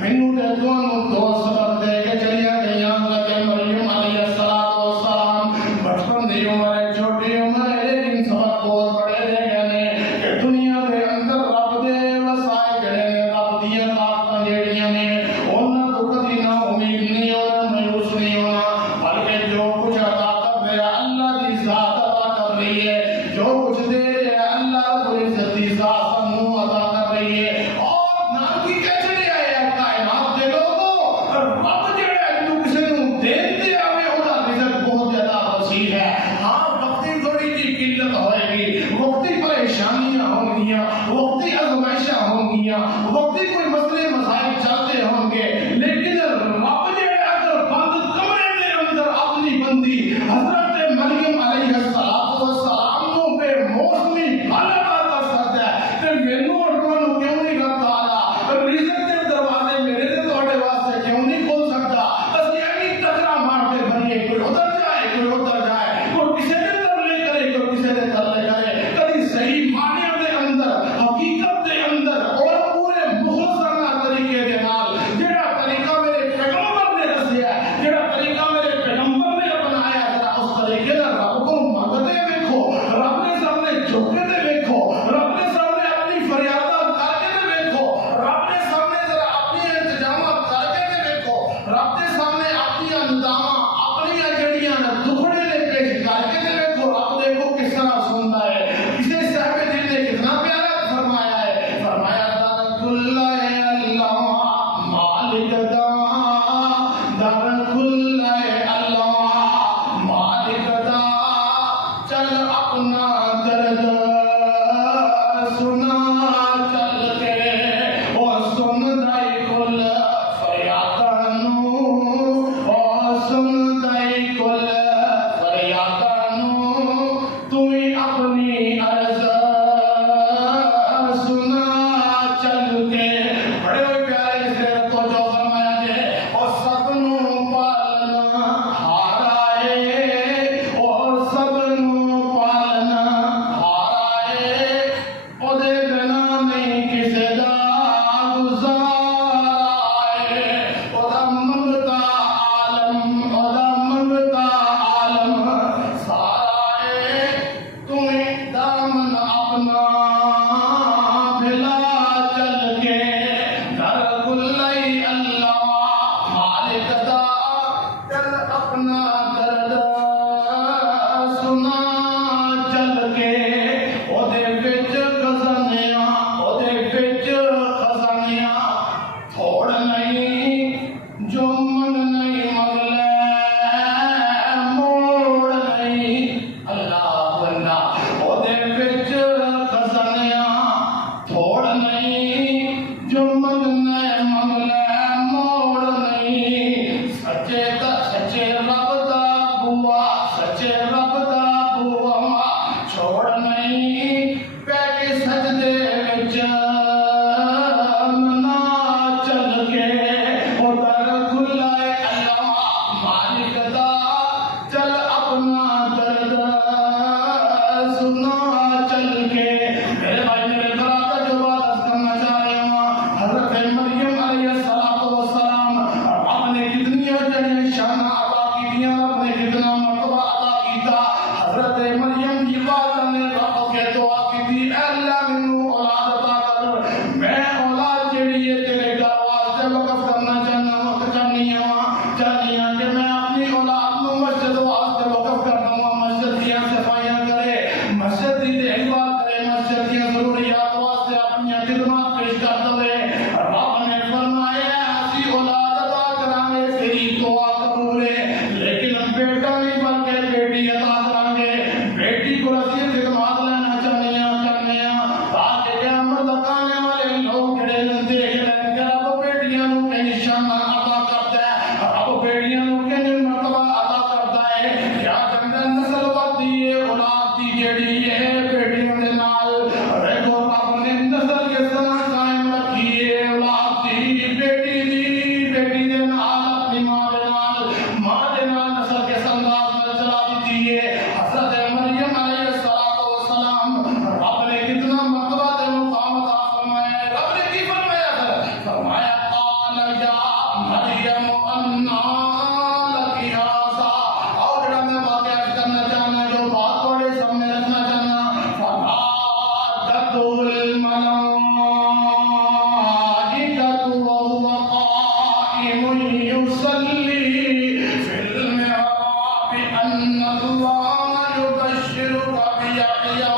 مینوں تے تانوں دو سبق دے کے چلیاں گئیاں حضرت مریم علیہ السلام بچپن دی عمر ہے چھوٹی عمر ہے لیکن سبق بہت بڑے رہ گئے نے کہ دنیا دے اندر رب دے وسائل جڑے نے رب دیاں طاقتاں جڑیاں نے انہاں تو کبھی نا امید نہیں ہونا مایوس نہیں ہونا اپنا درد سنا چل کے میرے بھائی میرے برادر جو بات کرنا چاہ رہے ہوں حضرت مریم علیہ السلام اپنے کتنی شان عطا کی دیا اپنے کتنا مرتبہ عطا کی تھا حضرت مریم کی بات نے رب کے دعا کی تھی اے اللہ منو اولاد عطا کر میں اولاد کے لیے تیرے گھر واسطے وقف کرنا چاہنا ہوں کہ میں اپنی اولاد کو مسجد واسطے وقف کر دوں گا مسجد کی صفائیاں کرے مسجد کی دیکھ بھال کرے مسجد کی ضروریات واسطے اپنی خدمات پیش کر دے رب نے فرمایا ایسی اولاد عطا کرانگے تیری دعا قبول ہے لیکن بیٹا نہیں بلکہ بیٹی عطا کرانگے بیٹی کو رسید خدمات لینا چاہنے تاکہ قیامت تک آنے والے لوگ کھڑے دیکھ لیں کہ رب بیٹیاں نو کے نشانہ عطا کرتا ہے رب بیٹیاں نو کے مرتبہ عطا کرتا ہے کیا جنگل نسل وردی ہے اولاد دی جڑی ہے بیٹیاں دے نال رکھو رب نے نسل کے سنا قائم رکھی ہے اولاد دی بیٹی دے نال اپنی ماں دے نال نسل کے سنگات میں چلا دیتی ہے حضرت مریم علیہ السلام رب نے کتنا مرتبہ دے مقام عطا فرمایا رب نے کی فرمایا قال یا مریم انا لکی ھذا اور جڑا میں واقعہ کرنا چاہنا جو بات تھوڑے سامنے رکھنا چاہنا فنادته الملائکۃ وهو قائم يصلي في المحراب ان الله يبشرك بيحيى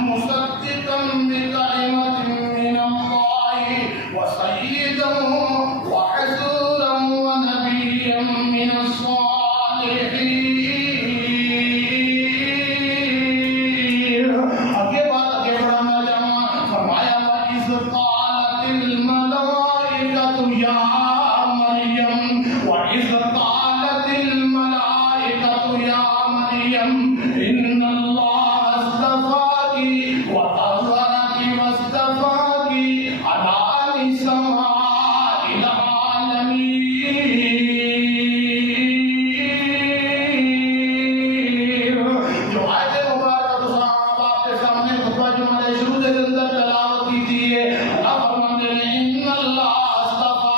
مصدقا بكلمة من الله وسيدا وحسورا ونبيا من الصالحين آگے بڑھانا جانا فرمایا وَإِذْ قَالَتِ الْمَلَائِكَةُ يَا مَرْيَمْ وَإِذْ قَالَتِ الْمَلَائِكَةُ يَا مَرْيَمْ إِنَّ اللَّهَ اصْطَفَاكِ وَطَهَّرَكِ وَاصْطَفَاكِ عَلَى نِسَاءِ الْعَالَمِينَ جو آیت مبارکہ صاحب آپ کے سامنے خطبہ جمعہ شروع کے اندر تلاوت کی تھی اللہ فرماتے ہیں ان اللہ اصطفى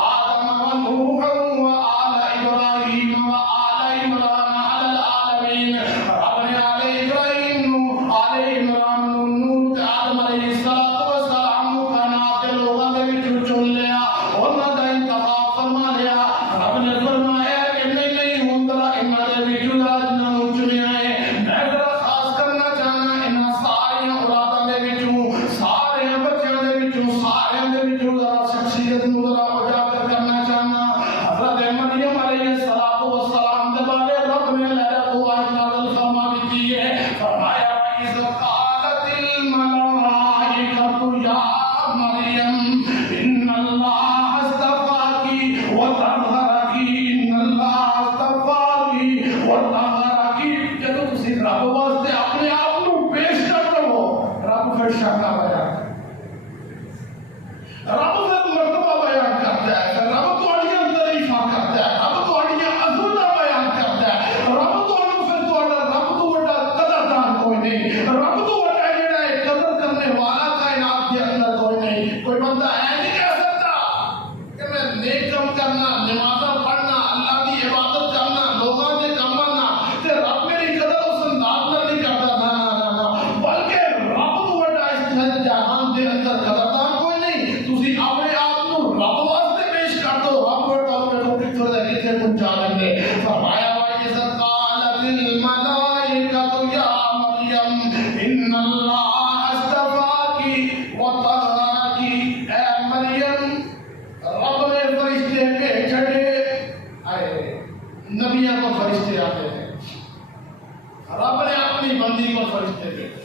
آدم ونوحا وآل ابراہیم وآل عمران علی العالمین اپنے آل ابراہیم آل عمران نوح آدم علیہ السلام کا نات لوگوں کے وچوں چن لیا انہاں دا انتخاب فرما لیا رب نے فرمایا کہ نہیں ہوندا انہاں دے وچوں جنہاں نوں چنیا ہے میں ذرا خاص کرنا چاہنا انہاں ساری اولاداں دے وچوں سارے بچیاں دے وچوں سارے دے وچوں ذرا شخصیت نوں ذرا اجاگر کرنا چاہنا حضرت مریم علیہ السلام دے بارے رب نے لہرہ کو آیت نازل فرما دی ہے فرمایا اذ قالت الملائکۃ یا مریم ان اللہ اصطفاکی وطہرکی ان اللہ اصطفاکی وطہرکی جدو تسی رب واسطے اپنے آپ کو پیش کر دو رب پھر شانا بیان رب پھر مرتبہ بیان کرتا ہے رب تواڈیاں تعریفاں کرتا ہے رب تواڈیاں عظمتاں بیان کرتا ہے رب تواڈوں پھر تواڈا رب تو بڑا قدردان کوئی نہیں رب تو بڑا جڑا ہے قدر کرنے والا کائنات کے اندر کوئی نہیں کوئی بندہ ہے نہیں کہہ سکتا کہ میں نیک کام کرنا نمازاں پڑھنا اللہ کی عبادت کرنا لوگوں کے کام آنا تے رب میری قدر اس انداز میں نہیں کرتا نہ بلکہ رب تو بڑا اس جہان کے اندر قدردان کوئی نہیں تسی اپنے آپ کو رب واسطے پیش کر دو رب بڑا کو کتھوں دے کتھے پہنچا لیں گے فرمایا وَإِذْ قَالَتِ الْمَلَائِكَةُ يَا مَرْيَمْ إِنَّ اللَّهَ اصْطَفَاكِ وَطَهَّرَكِ اے مریم رب نے فرشتے بھیجے آئے نبیوں کو فرشتے آتے ہیں رب نے اپنی بندی کو فرشتے بھیجے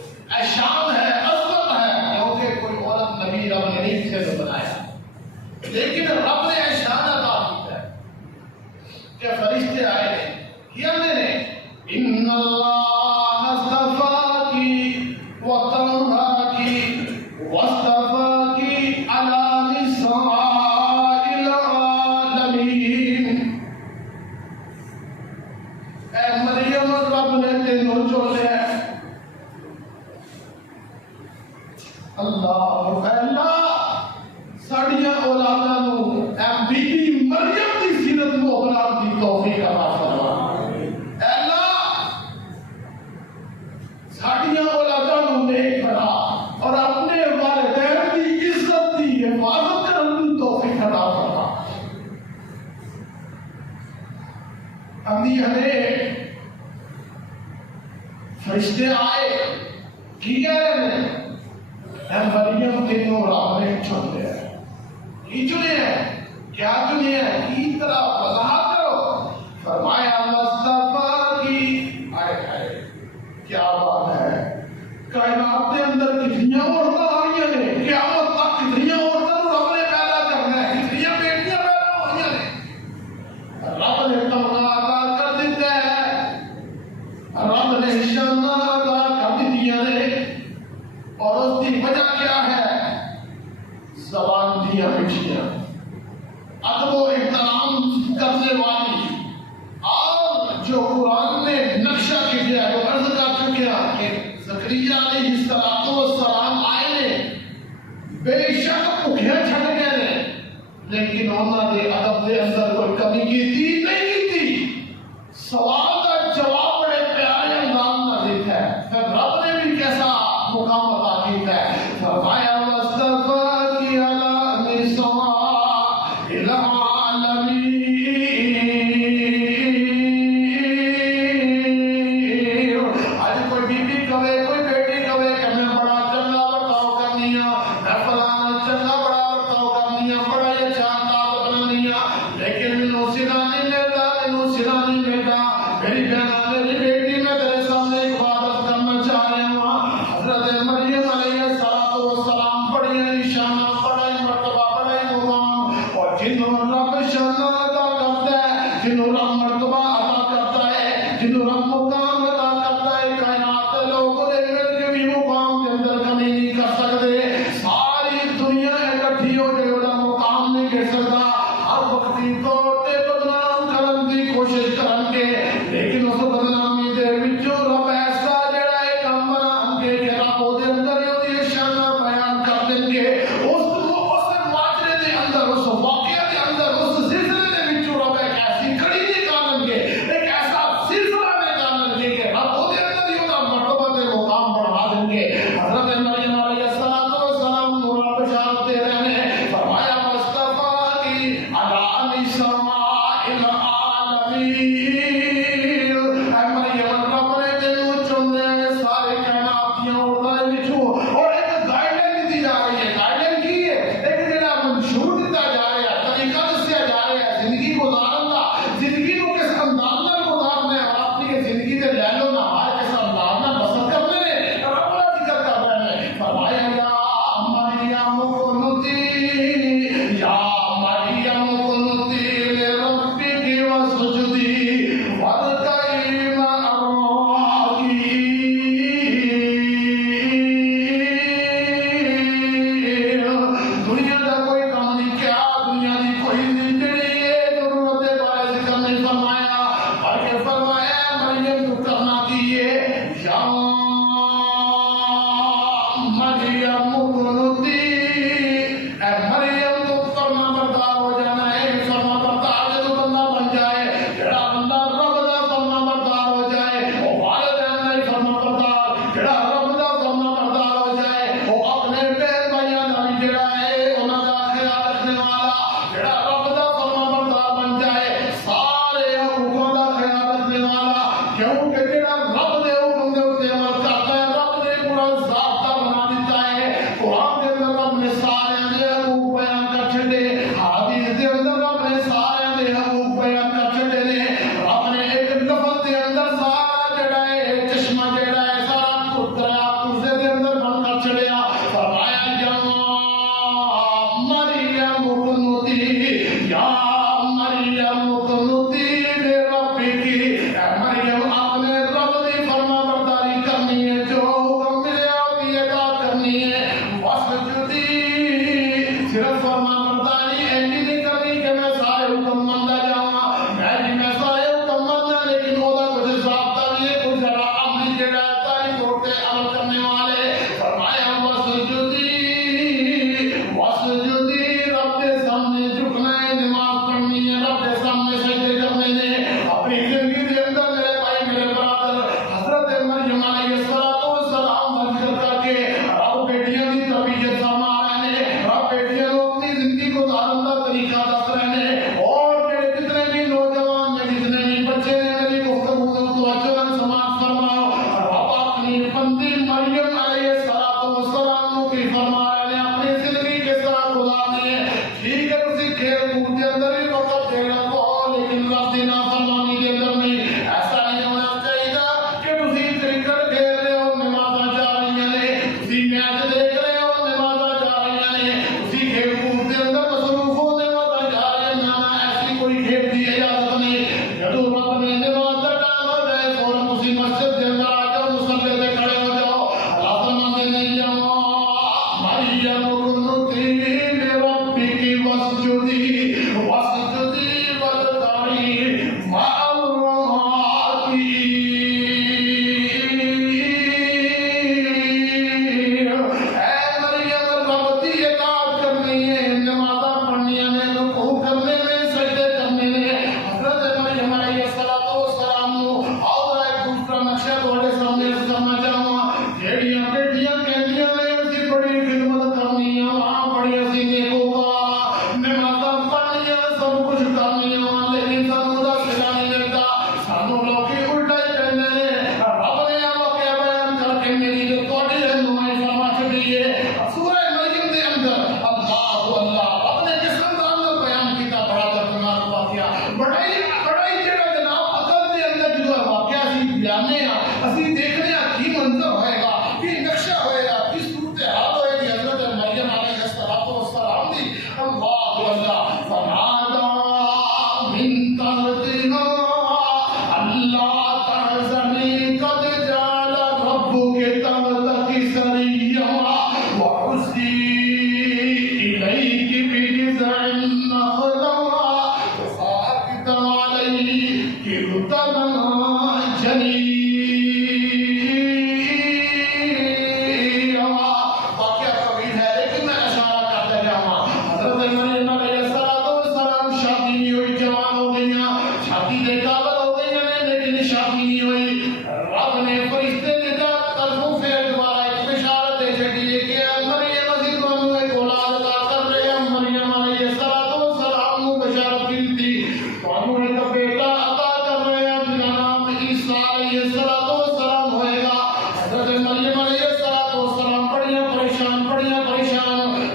شان ہے عظمت ہے کیونکہ کوئی عورت نبی رب نے نہیں سے بنایا لیکن رب نے شان عطا کی ہے کہ فرشتے آئے ہیں کیا نے ان اللہ اصطفاکی وطہرکی واصطفاکی علی نساء العالمین اے مریم رب نے تینوں چن لیا اللہ ساڑیاں اولاداں نوں اے بی بی مریم دی سیرت مبارک دی توفیق عطا فرما اے اللہ ساڑیاں اولاداں نوں نیک بنا اور اپنے والدین دی عزت دی حفاظت کرن دی توفیق عطا فرما انبیاء فرشتے آئے کی کہہ رہے ہیں اے مریم تینوں رب نے چن لیا کی چنے ہیں کیا چنے ہیں کی طرح وضاحت کرو فرمایا مصطفیٰ کی آئے آئے کیا بات ہے کائنات کے اندر کتنی عورتیں آئی ہیں قیامت تک کتنی عورتوں رب نے پیدا کرنا ہے کتنی بیٹیاں پیدا ہوئی ہیں رب نے تمنا عطا کر دیتا ہے رب نے شان عطا کر دی ہے اور اس کی وجہ کیا ہے زبان دیا مٹھیاں ادب و احترام کرنے والی اور جو قرآن نے نقشہ کیا ہے وہ عرض کر چکے ہیں کہ زکریا علیہ السلام آئے نے بے شک بھوکے چھٹ گئے نے لیکن انہوں نے ادب کے اندر کوئی کمی کی تھی نہیں کی سوال کا جواب بڑے پیارے انداز میں دیتا ہے پھر رب نے بھی کیسا مقام عطا کیتا ہے فرمایا مصطفیٰ کی علی نساء العالمین آج کوئی بی بی کہے کوئی بیٹی کہے کہ میں بڑا چنگا برتاؤ کرنی ہوں میں فلانا چنگا بڑا برتاؤ کرنی ہوں بڑا یہ چاہتا بننی ہوں لیکن منو سنا نہیں ملتا میری بہنا میری بیٹی میں تیرے سامنے عبادت کرنا چاہ رہا ہوں حضرت مریم علیہ السلام بڑی نشانہ بڑا مرتبہ بڑا مقام اور جنہوں رب شانہ عطا کرتا ہے جنہوں رب مرتبہ عطا کرتا ہے جنہوں رب مقام عطا کرتا ہے کائنات لوگوں نے مل کے بھی مقام کے اندر کمی نہیں کر سکتے ساری دنیا اکٹھی ہو کے وہ مقام نہیں کر سکتا ہر وقتی طور پہ بدنام کرن دی کوشش کرن کے لیکن اس بدنامی دے وچوں رب ایسا جڑا ہے کام بنا کے رب دے اندر یہ شان بیان کر دیں گے اس معاشرے دے اندر اس واقعے دے اندر اس سلسلے دے وچوں رب ایک ایسی کڑی نکالیں گے ایک ایسا سلسلہ نکالیں گے کہ رب دے اندر یہ مرتبہ دے مقام بڑھا دیں گے حضرت مریم علیہ السلام نور بشارت دے رہے ہیں فرمایا مصطفیٰ کی علی نساء العالمین مریم اپنی زندگی کے اندر میرے بھائی میرے برادر حضرت مریم علیہ السلام کا ذکر کر کے رب بیٹیاں کی تربیت فرما رہے ہیں، رب بیٹیاں کو اپنی زندگی کو گزارنے کا طریقہ دس رہے ہیں، اور میرے جتنے بھی نوجوان میں جتنے بھی بچے نے میری گفتگو کو توجہ سماعت فرماؤ، رب اپنی بندی مریم علیہ السلام کی فرما رہے ہیں اپنی زندگی کے ساتھ گزارنے ہیں۔ ٹھیک ہے کسی کھیل کود کے اندر بھی وقت دینا کو، لیکن رب دی نافرمانی کے اندر نہیں۔ ایسا نہیں ہونا چاہیے کہ تسی کرکٹ کھیل رہے ہو نمازاں جا رہی ہیں، تسی میچ دیکھ رہے ہو نمازاں جا رہی ہیں، تسی کھیل کود کے اندر مصروف ہو نمازاں جا رہے ہیں، نہ ایسی کوئی کھیل کی اجازت نہیں۔ جدو رب نے نماز کا ٹائم ہو جائے فوراً تسی مسجد کے اندر آ جاؤ، مصلی پہ کھڑے ہو جاؤ، اللہ فرماتے ہیں یا مریم اقنتی لربکی واسجدی وارکعی مع الراکعین۔ اے مریم رب دی اطاعت کرنی ہے، نمازاں پڑھنی ہے، رکوع کرنے میں سجدے کرنے میں۔ حضرت مریم علیہ السلام نو اور ایک دوسرا نقشہ تھوڑے سامنے کرنا چاہواں، جیڑیاں بیٹیاں کہندیاں نے اسی بڑی خدمت کرنی ہے، وہاں بڑی اسی نیکوکار نمازاں پڑھنیاں سب کچھ کرنیاں، لیکن سانوں دا صلہ نہیں ملتا، سانوں لوکی الٹا ہی کہندے نے۔ رب نے واقعہ بیان کر کے میری جو تواڈی رہنمائی فرما چھڈی ہے سورہ مریم دے اندر اللہ رب نے کس انداز میں بیان کیتا، بڑا دردناک واقعہ، بڑا ہی جڑا جناب عقل دے اندر جو واقعہ اسی بیانے اسی دیکھنے کی منظر ہوئے گا، کی نقشہ ہوئے گا، کی صورتحال ہوئے گی حضرت مریم علیہ السلام دی۔ اللہ فنادا من تحتہا اللہ تحزنی قد جعل ربک تحتک سریا وحزی الیک بجذع النخلہ تساقط علیک رطبا جنیا۔ واقعہ طویل ہے لیکن میں اشارہ کرتے جاؤں۔ حضرت مریم علیہ السلام شادی نہیں ہوئی، جوان ہو گئیاں، شادی دے قابل ہو گئیاں لیکن شادی نہیں ہوئی۔ رب نے فرشتے نے طرفوں سے دوبارہ ایک بشارت دے چھڈی ہے کہ مریم اسی تانوں ایک اولاد عطا کر رہے ہیں۔ مریم علیہ السلام نو بشارت ملتی تانوں ایک بیٹا عطا کر رہے ہیں جس کا نام عیسیٰ علیہ السلام ہوئے گا۔ حضرت مریم علیہ السلام بڑیاں پریشان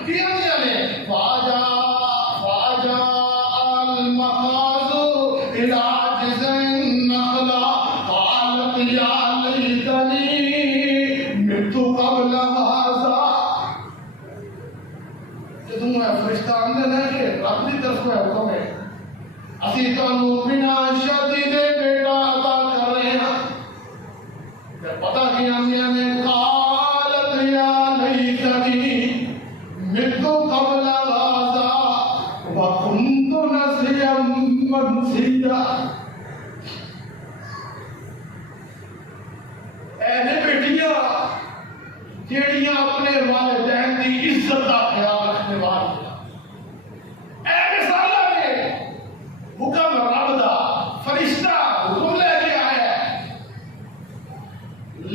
کیوں نے فاجا المخاض الى جذع النخلہ قالت یا لیتنی مت قبل ھذا۔ جدوں فرشتہ آندے نے کہ رب دی طرف سے حکم ہے اسی تانوں بنا شادی دے بیٹا عطا کر رہے ہیں، پتہ کی آندیاں نے قالت یا لیتنی مت قبل ھذا وکنت نسیا منسیا۔ اے بیٹیاں جیڑیاں اپنے والدین کی عزت کا خیال رکھنے والیاں، اے رسالہ نے حکم رب دا فرشتہ حکم لے کے آیا ہے،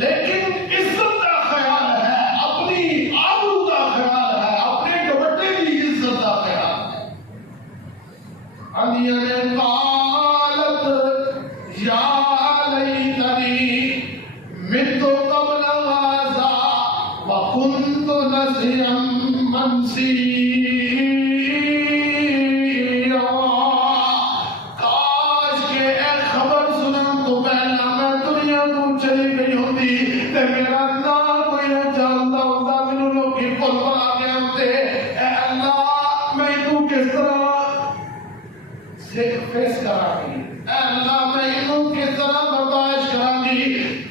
لیکن عزت کا خیال ہے، اپنی آبرو کا خیال ہے، اپنے دوپٹے کی عزت کا خیال ہے۔ اندیاں نے قالت یا لیتنی مت قبل ھذا وکنت نسیا منسیا۔ کاش کہ اے خبر سنن تو پہلا میں دنیا تو چلی گئی ہوتی تے میرا نام کوئی نہ جانتا ہوتا، مینوں لوکی بھول بھلا گئے ہوتے۔ اے اللہ میں تو کس طرح فیس کرا گی، اے اللہ میں انہوں کس طرح برداشت کرا گی۔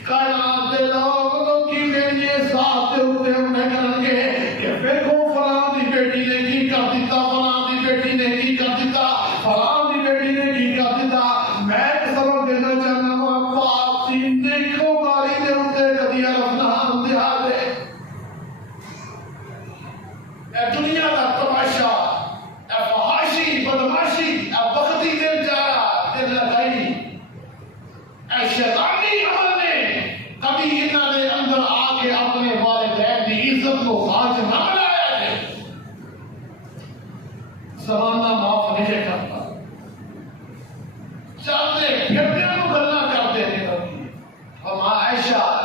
کائنات دے لوگ کی میری ساتھ دے ہوتے انہیں کرن گے کہ فیکو فلاں دی بیٹی نے کی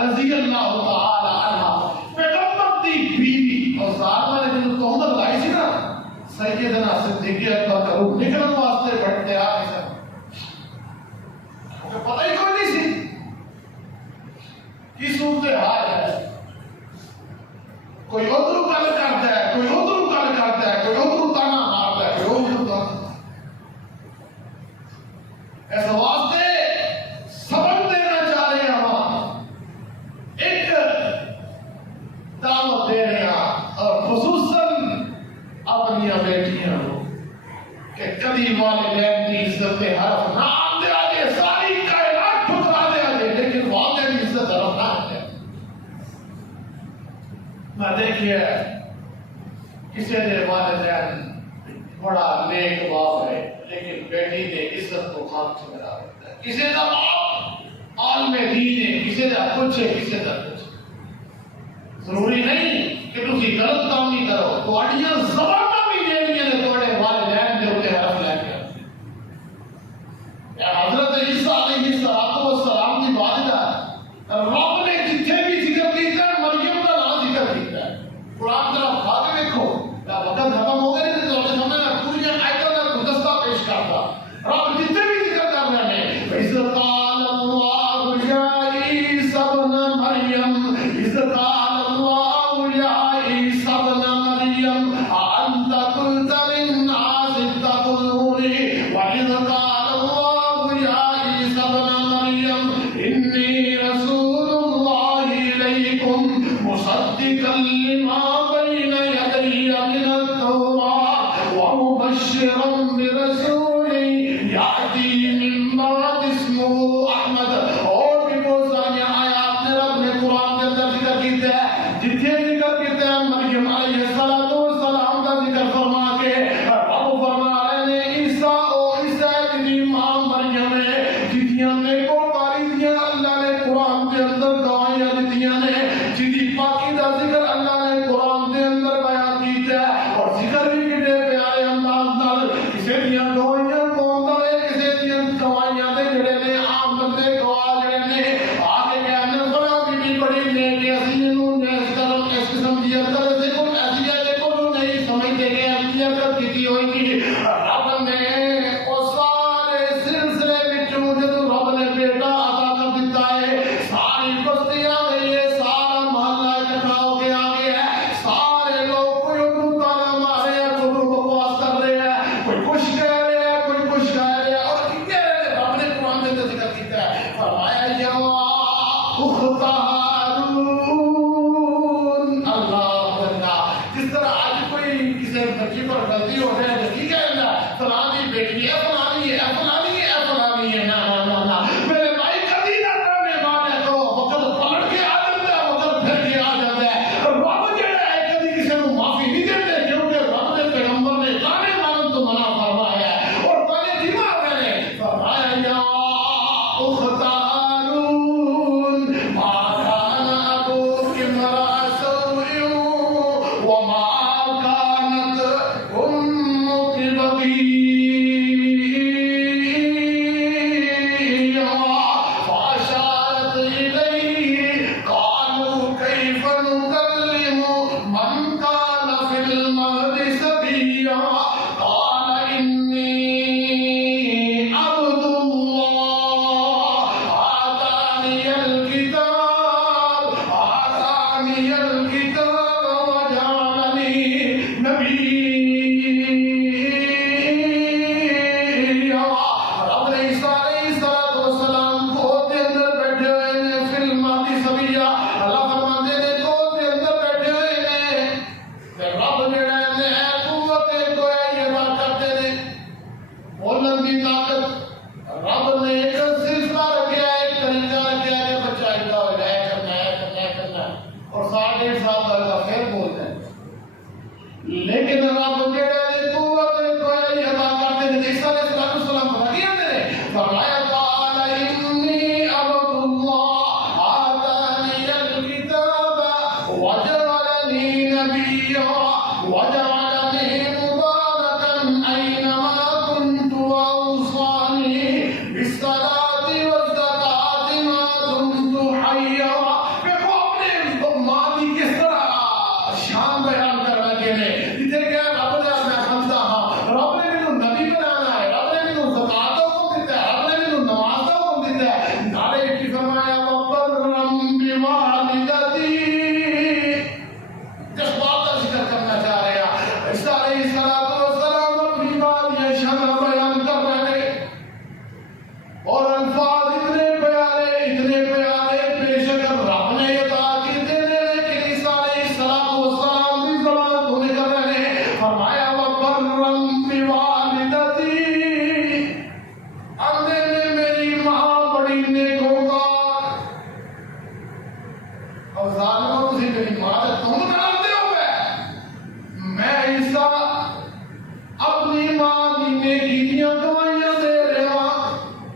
رضی اللہ تعالی عنہ پیغمبر دی بیوی اور ظالمہ نے جو تہمت لائی سی نا سیدنا صدیق اکبر کا روح نکلنے واسطے بڑھتے آگے سر پتہ ہی کوئی نہیں سی کی صورتحال ہے کوئی ادھر کل کرتا ہے کوئی ادھر کل کرتا ہے کوئی ادھر تانا مارتا ہے کوئی ادھر تانا ایسا واسطے سبق دینا چاہ رہے ہیں ہم ایک دعوت دے رہے ہیں اور خصوصاً اپنی بیٹیاں کہ کبھی والدین کی عزت پہ حرف نہ آتے آگے ساری کائنات ٹھکرا دے آگے لیکن والدین کی عزت حرف نہ آتے میں دیکھئے کسی نے والدین بڑا نیک باپ ہے لیکن بیٹی نے عزت کو خاک سے ملا دیتا ہے کسی کا باپ عالم دین ہے کسی کا کچھ ہے کسی کا کچھ ضروری نہیں کہ تسی غلط کام نہیں کرو تو اڑیاں زبانہ بھی دینیاں نے توڑے والدین دے ہوتے حرف لے کے حضرت عیسیٰ علیہ السلام کی والدہ رب نے جتنے بھی ذکر کیتا ہے مریم کا نام ذکر کیتا ہے قرآن طرف کھا کے دیکھو یا وقت ختم ہو گئے نہیں تو ہمیں پوری آیتوں کا گلدستہ پیش کرتا رب جتنے بھی ذکر کر رہے ہیں وَإِذْ قَالَ اللَّهُ يَا عِيسَى ابْنَ مَرْيَمَ إِذْ قَالَ اللَّهُ يَا عِيسَى ابْنَ مَرْيَمَ أَأَنْتَ قُلْتَ لِلنَّاسِ اتَّخِذُونِي وَإِذْ قَالَ اللَّهُ يَا عِيسَى ابْنَ مَرْيَمَ إِنِّي رَسُولُ اللَّهِ إِلَيْكُمْ مُصَدِّقًا لِمَا بَيْنَ يَدَيَّ مِنَ التَّوْرَاةِ وَمُبَشِّرًا بِرَسُولٍ يَأْتِي مِن بَعْدِهِ اسْمُهُ أَحْمَدُ اور بھی بہت ساری آیات نے رب نے قرآن کے اندر ذکر کیتے ہیں جتنے ذکر کیتے ہیں مریم علیہ السلام کا ذکر فرما کے رب فرما رہے ہیں عیسیٰ او عیسیٰ کی ماں مریم ہے جتیاں نے کو کاری دیا اللہ نے قرآن کے اندر گواہیاں دتیاں نے جدی پاکی دا ذکر اللہ نے قرآن کے اندر بیان کیتا ہے اور ذکر بھی کتے پیارے انداز نال کسے دیاں گواہیاں کون دا ہے کسے دیاں گواہیاں دے جڑے نے عام بندے گواہ جڑے نے آگے کہنے بڑا بھی بڑی نیکی اسی انہوں نے اس طرح اس قسم دی اکر دیکھو ایسی ہے دیکھو تو نہیں سمجھتے کہ ایسی اکر کیتی ہوئی کی رب نے اس سارے سلسلے بچوں جدو رب نے بیٹا عطا کر دیتا ہے ساری بستیاں گئی ہے سارا محلہ اکٹھا ہو کے آگے ہے سارے لوگ کوئی ادھر تانا مارے ہیں کوئی بکواس کر رہے ہیں کوئی کچھ کہہ رہے ہیں کوئی کچھ کہہ رہے ہیں اور کہہ رہے ہیں رب نے قرآن کے اندر ذکر کیتا ہے فرمایا یا اخت ہارون اللہ اللہ جس طرح آج کوئی کسی بچی پر غلطی ہو رہے ہیں ٹھیک ہے نا فلانی بیٹی ہے فلانی ہے فلانی ہے فلانی ہے نا میرے بھائی کبھی نہ کرنے والے تو وقت پلٹ کے آ جاتا ہے وقت پھر کے آ جاتا ہے رب جڑا ہے کبھی کسی کو معافی نہیں دیتے کیونکہ رب نے پیغمبر نے لانے والوں تو منع فرمایا ہے اور پہلے دماغ میں فرمایا یا اخت ہارون ما كان ابوك امرأ سوء وما كانت امك بغيا فاشارت اليه قالوا كيف نكلم من كان في المهد صبيا قال اني عبد الله آتاني الكتاب وجعلني نبيا رب نے عیسیٰ علیہ السلام کو دے اندر بیٹھے ہوئے ہیں فی المہد صبیا اللہ فرماتے ہیں کو دے اندر بیٹھے ہوئے ہیں کہ رب جڑا ہے قوت کو یہ بات کرتے ہیں بولن کی طاقت رب نے ایک سلسلہ رکھا ہے ایک طریقہ رکھا ہے کہ بچہ ادھا ہو جائے کرنا ہے اور 1.5 سال کا پھر بولتا ہے لیکن رب جڑا ہے قوت کو یہ بات کرتے ہیں عیسیٰ علیہ السلام فرمایا فرمایا قال انی عبد اللہ آتانی الکتاب وجعلنی نبیا وجعلنی مبارکا اینما كنت واوصانی بالصلاة والزکاة ما دمت حیا نعرے کی فرمایا وَبَرًّا بِوَالِدَتِي، جس بات کا ذکر کرنا چاہ رہے ہیں عیسیٰ علیہ السلام اپنی بات یہ شان بیان کر رہے اور الفاظ اتنے پیارے پیش کر رب نے عطا کی دینے لیکن عیسیٰ علیہ السلام کی زبان کو نکل رہے فرمایا وَبَرًّا بِوَالِدَتِي، اندے نے میری ماں بڑی نیکوکار، اور ظالموں تسی میری ماں سے تم ڈالتے ہو میں عیسیٰ اپنی ماں کی نیکی دیاں گواہیاں دے رہا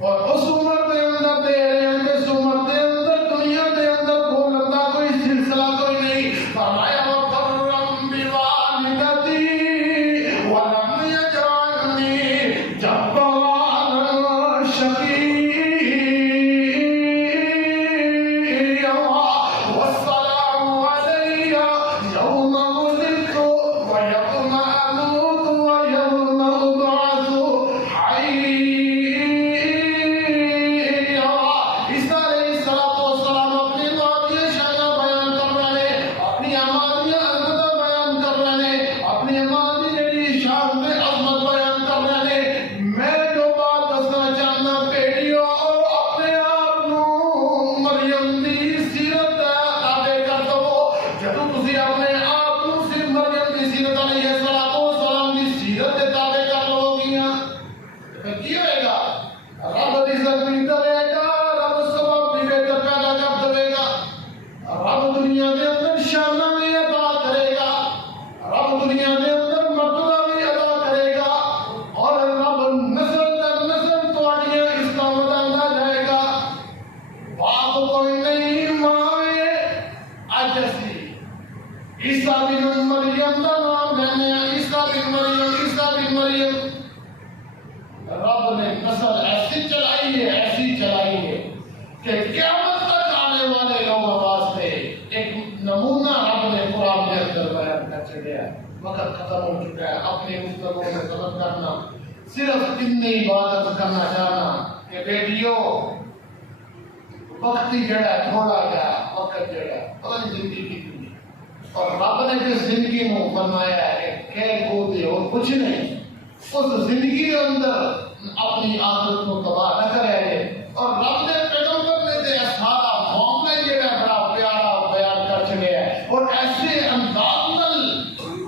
اور اس عمر دے اندر دے رہے ہیں کہ اس عمر دے اندر دنیا دے اندر بولن دا کوئی سلسلہ کوئی نہیں فرمایا وَبَرًّا بِوَالِدَتِي وَلَمْ يَجْعَلْنِي جَبَّارًا شَقِيًّا وَالسَّلَامُ عَلَيَّ يَوْمَ وُلِدتُّ وَيَوْمَ أَمُوتُ وَيَوْمَ أُبْعَثُ حَيًّا۔ عیسیٰ علیہ السلام اپنی بات یہ شانہ بیان کر رہے اپنی امانیہ عظمت بیان کر رہے اپنی امانی جڑی شان میں عظمت بیان کر رہے میں جو بات دسنا چاہنا بیٹیوں اپنے آپ نو مریم دی سیرت تابع کر دو جدوں تسی اپنے آپ نو صرف مریم دی سیرت علیہ السلام دی سیرت دے تابع کر لو گیاں پھر کی ہوئے گا رب دی زمین کرے گا رب سبب بھی بہتر پیدا کر دے گا رب دنیا دے اندر شانہ بھی عطا کرے گا رب دنیا دے اندر مرتبہ بھی عطا کرے گا اور رب نسل در نسل تواڈیاں اس کا بدلتا جائے گا باپ کوئی نہیں ماں اج اسی عیسیٰ بن مریم دا نام لینے عیسیٰ بن مریم رب نے نسل ایسی چلائی ہے کہ قیامت تک آنے والے لوگوں واسطے ایک نمونہ رب نے قرآن کے اندر بیان کر چکا ہے وقت ختم ہو چکا ہے اپنے گفتگو میں ختم کرنا صرف اتنی عبادت کرنا چاہنا کہ بیٹیوں وقت ہی جڑا ہے تھوڑا گیا وقت جڑا ہے پتہ نہیں زندگی کتنی اور رب نے جس زندگی میں فرمایا ہے کہ کھیل کود اور کچھ نہیں اس زندگی کے اندر اپنی آخرت کو تباہ نہ کرے اور رب نے پیغمبر نے دے سارا معاملہ جڑا بڑا پیارا بیان کر چکے ہیں اور ایسے انداز نال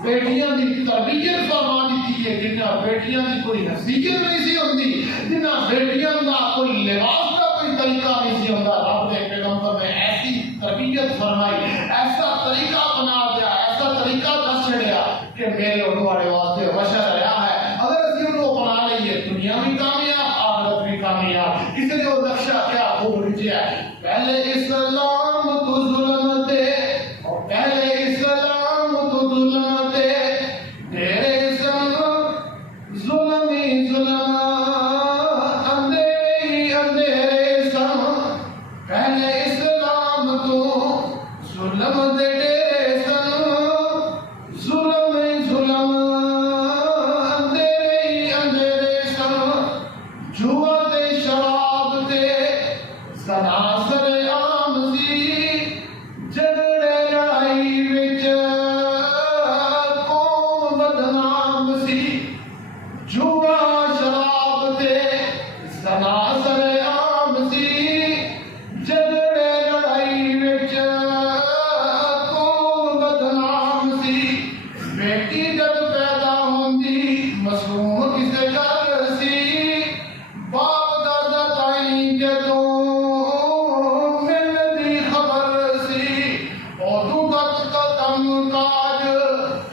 بیٹیاں دی تربیت فرما دیتی ہے جنہاں بیٹیاں دی کوئی حیثیت نہیں سی ہوندی جنہاں بیٹیاں دا کوئی لباس کا کوئی طریقہ نہیں سی ہوندا رب نے پیغمبر نے ایسی تربیت فرمائی ایسا طریقہ بنا دیا ایسا طریقہ دس چھڑیا کہ میرے اور تمہارے واسطے مشہور رہا ہے اگر اسی ان کو بنا لئیے دنیا بھی کامیاب آخرت بھی کامیاب اس نے وہ نقشہ کیا خوب رچیا ہے پہلے اسلام تو ظلم دے اور پہلے اسلام تو ظلم دے تیرے ظلم ہی ظلم اندھیرے سم پہلے اسلام تو ظلم دے تیرے سم ظلم ہی ظلم اندھیرے سم جوا تے شراب تے سناسر عام سی جھگڑے لڑائی وچ قوم بدنام سی جوا شراب تے سناسر عام سی جھگڑے لڑائی وچ قوم بدنام سی بیٹی جب پیدا ہوندی معصوم کسے گھر سی باپ دادا تائیں جدوں ملدی خبر سی ادوں تک کا کم کاج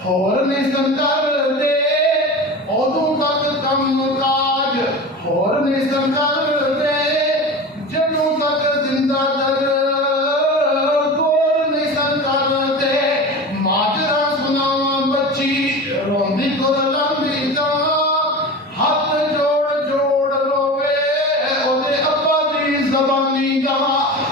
ہور نہیں سن کر دے ادوں تک کم کاج ہور نہیں سن کر دے جدوں تک زندہ در گور نہیں سن کر دے ماجرا سناواں بچی روندی گر لمبی دا ہاتھ جوڑ جوڑ روے اودے ابا دی زبانی دا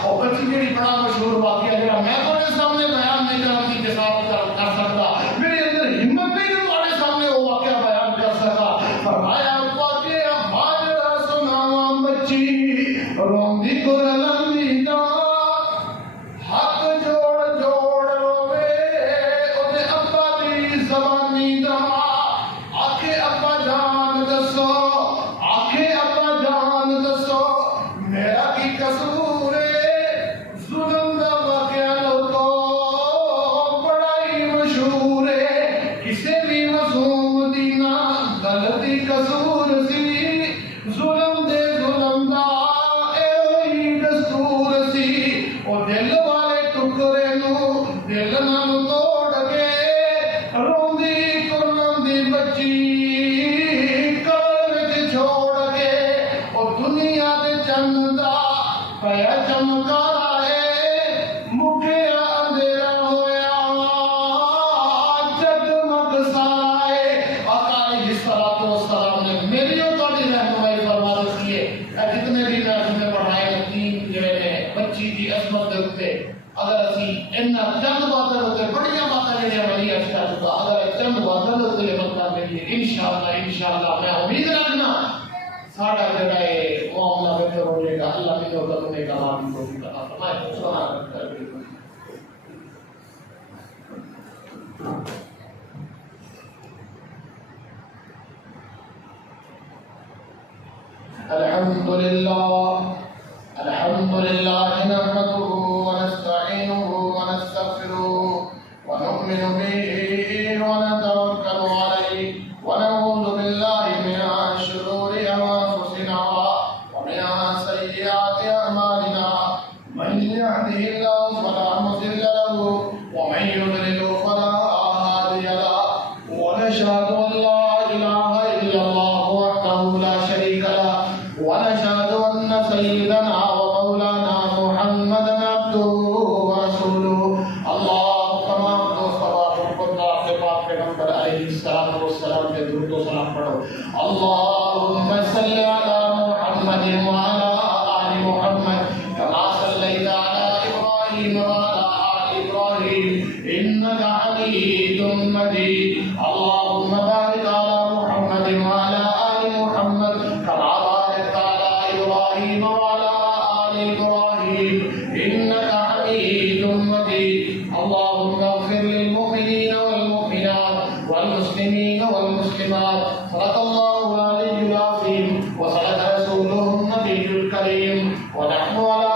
او بچی میری بڑا مشہور واقعہ جڑا میں تمہارے سامنے بیان نہیں کرنے کے ساتھ کر سکتا میرے اندر ہمت نہیں کہ تمہارے سامنے وہ واقعہ بیان کر سکا فرمایا واقعہ ماجرا سناواں بچی روندی گر پیا چمکا ہے مٹھیا اندھیرا ہویا جگمگ سارا ہے آقا علیہ الصلوۃ والسلام نے میری اور تہاڈی رہنمائی فرما دتی ہے جتنے بھی میں پڑھائے تین جڑے نے بچی دی عظمت دے اوتے اگر اسی انہاں چند باتاں تے بڑیاں باتاں جڑیاں والی اشکا چکا اگر چند باتاں تے بتا ملیے انشاءاللہ میں امید رکھنا ساڈا جڑا ہے معاملہ بہتر ہو جائے گا اللہ کی توفیق نے کہا ہم کو بھی عطا فرمائے سبحان اللہ الحمد لله نحمده ونستعينه ونستغفره ونؤمن به ونتوكل عليه ونعوذ بالله من شرور أنفسنا ومن سيئات أعمالنا من يهده الله فلا مضل له ومن يضلل فلا هادي له ونشهد أن لا إله إلا الله وحده لا شريك له ونشهد أن سيدنا ومولانا محمدا عبده ورسوله اللهم كما پیغمبر علیہ السلام والسلام کے درود و سلام پڑھو اللهم صل على محمد وعلى آل محمد كما صليت على إبراهيم وعلى آل إبراهيم إنك حميد مجيد اللهم بارك على محمد وعلى آل محمد كما باركت على إبراهيم وعلى آل إبراهيم إنك حميد مجيد اللهم اغفر للمؤمنين والمؤمنات والمسلمين والمسلمات صدق الله العلي العظيم وصدق رسوله النبي الكريم ونحن على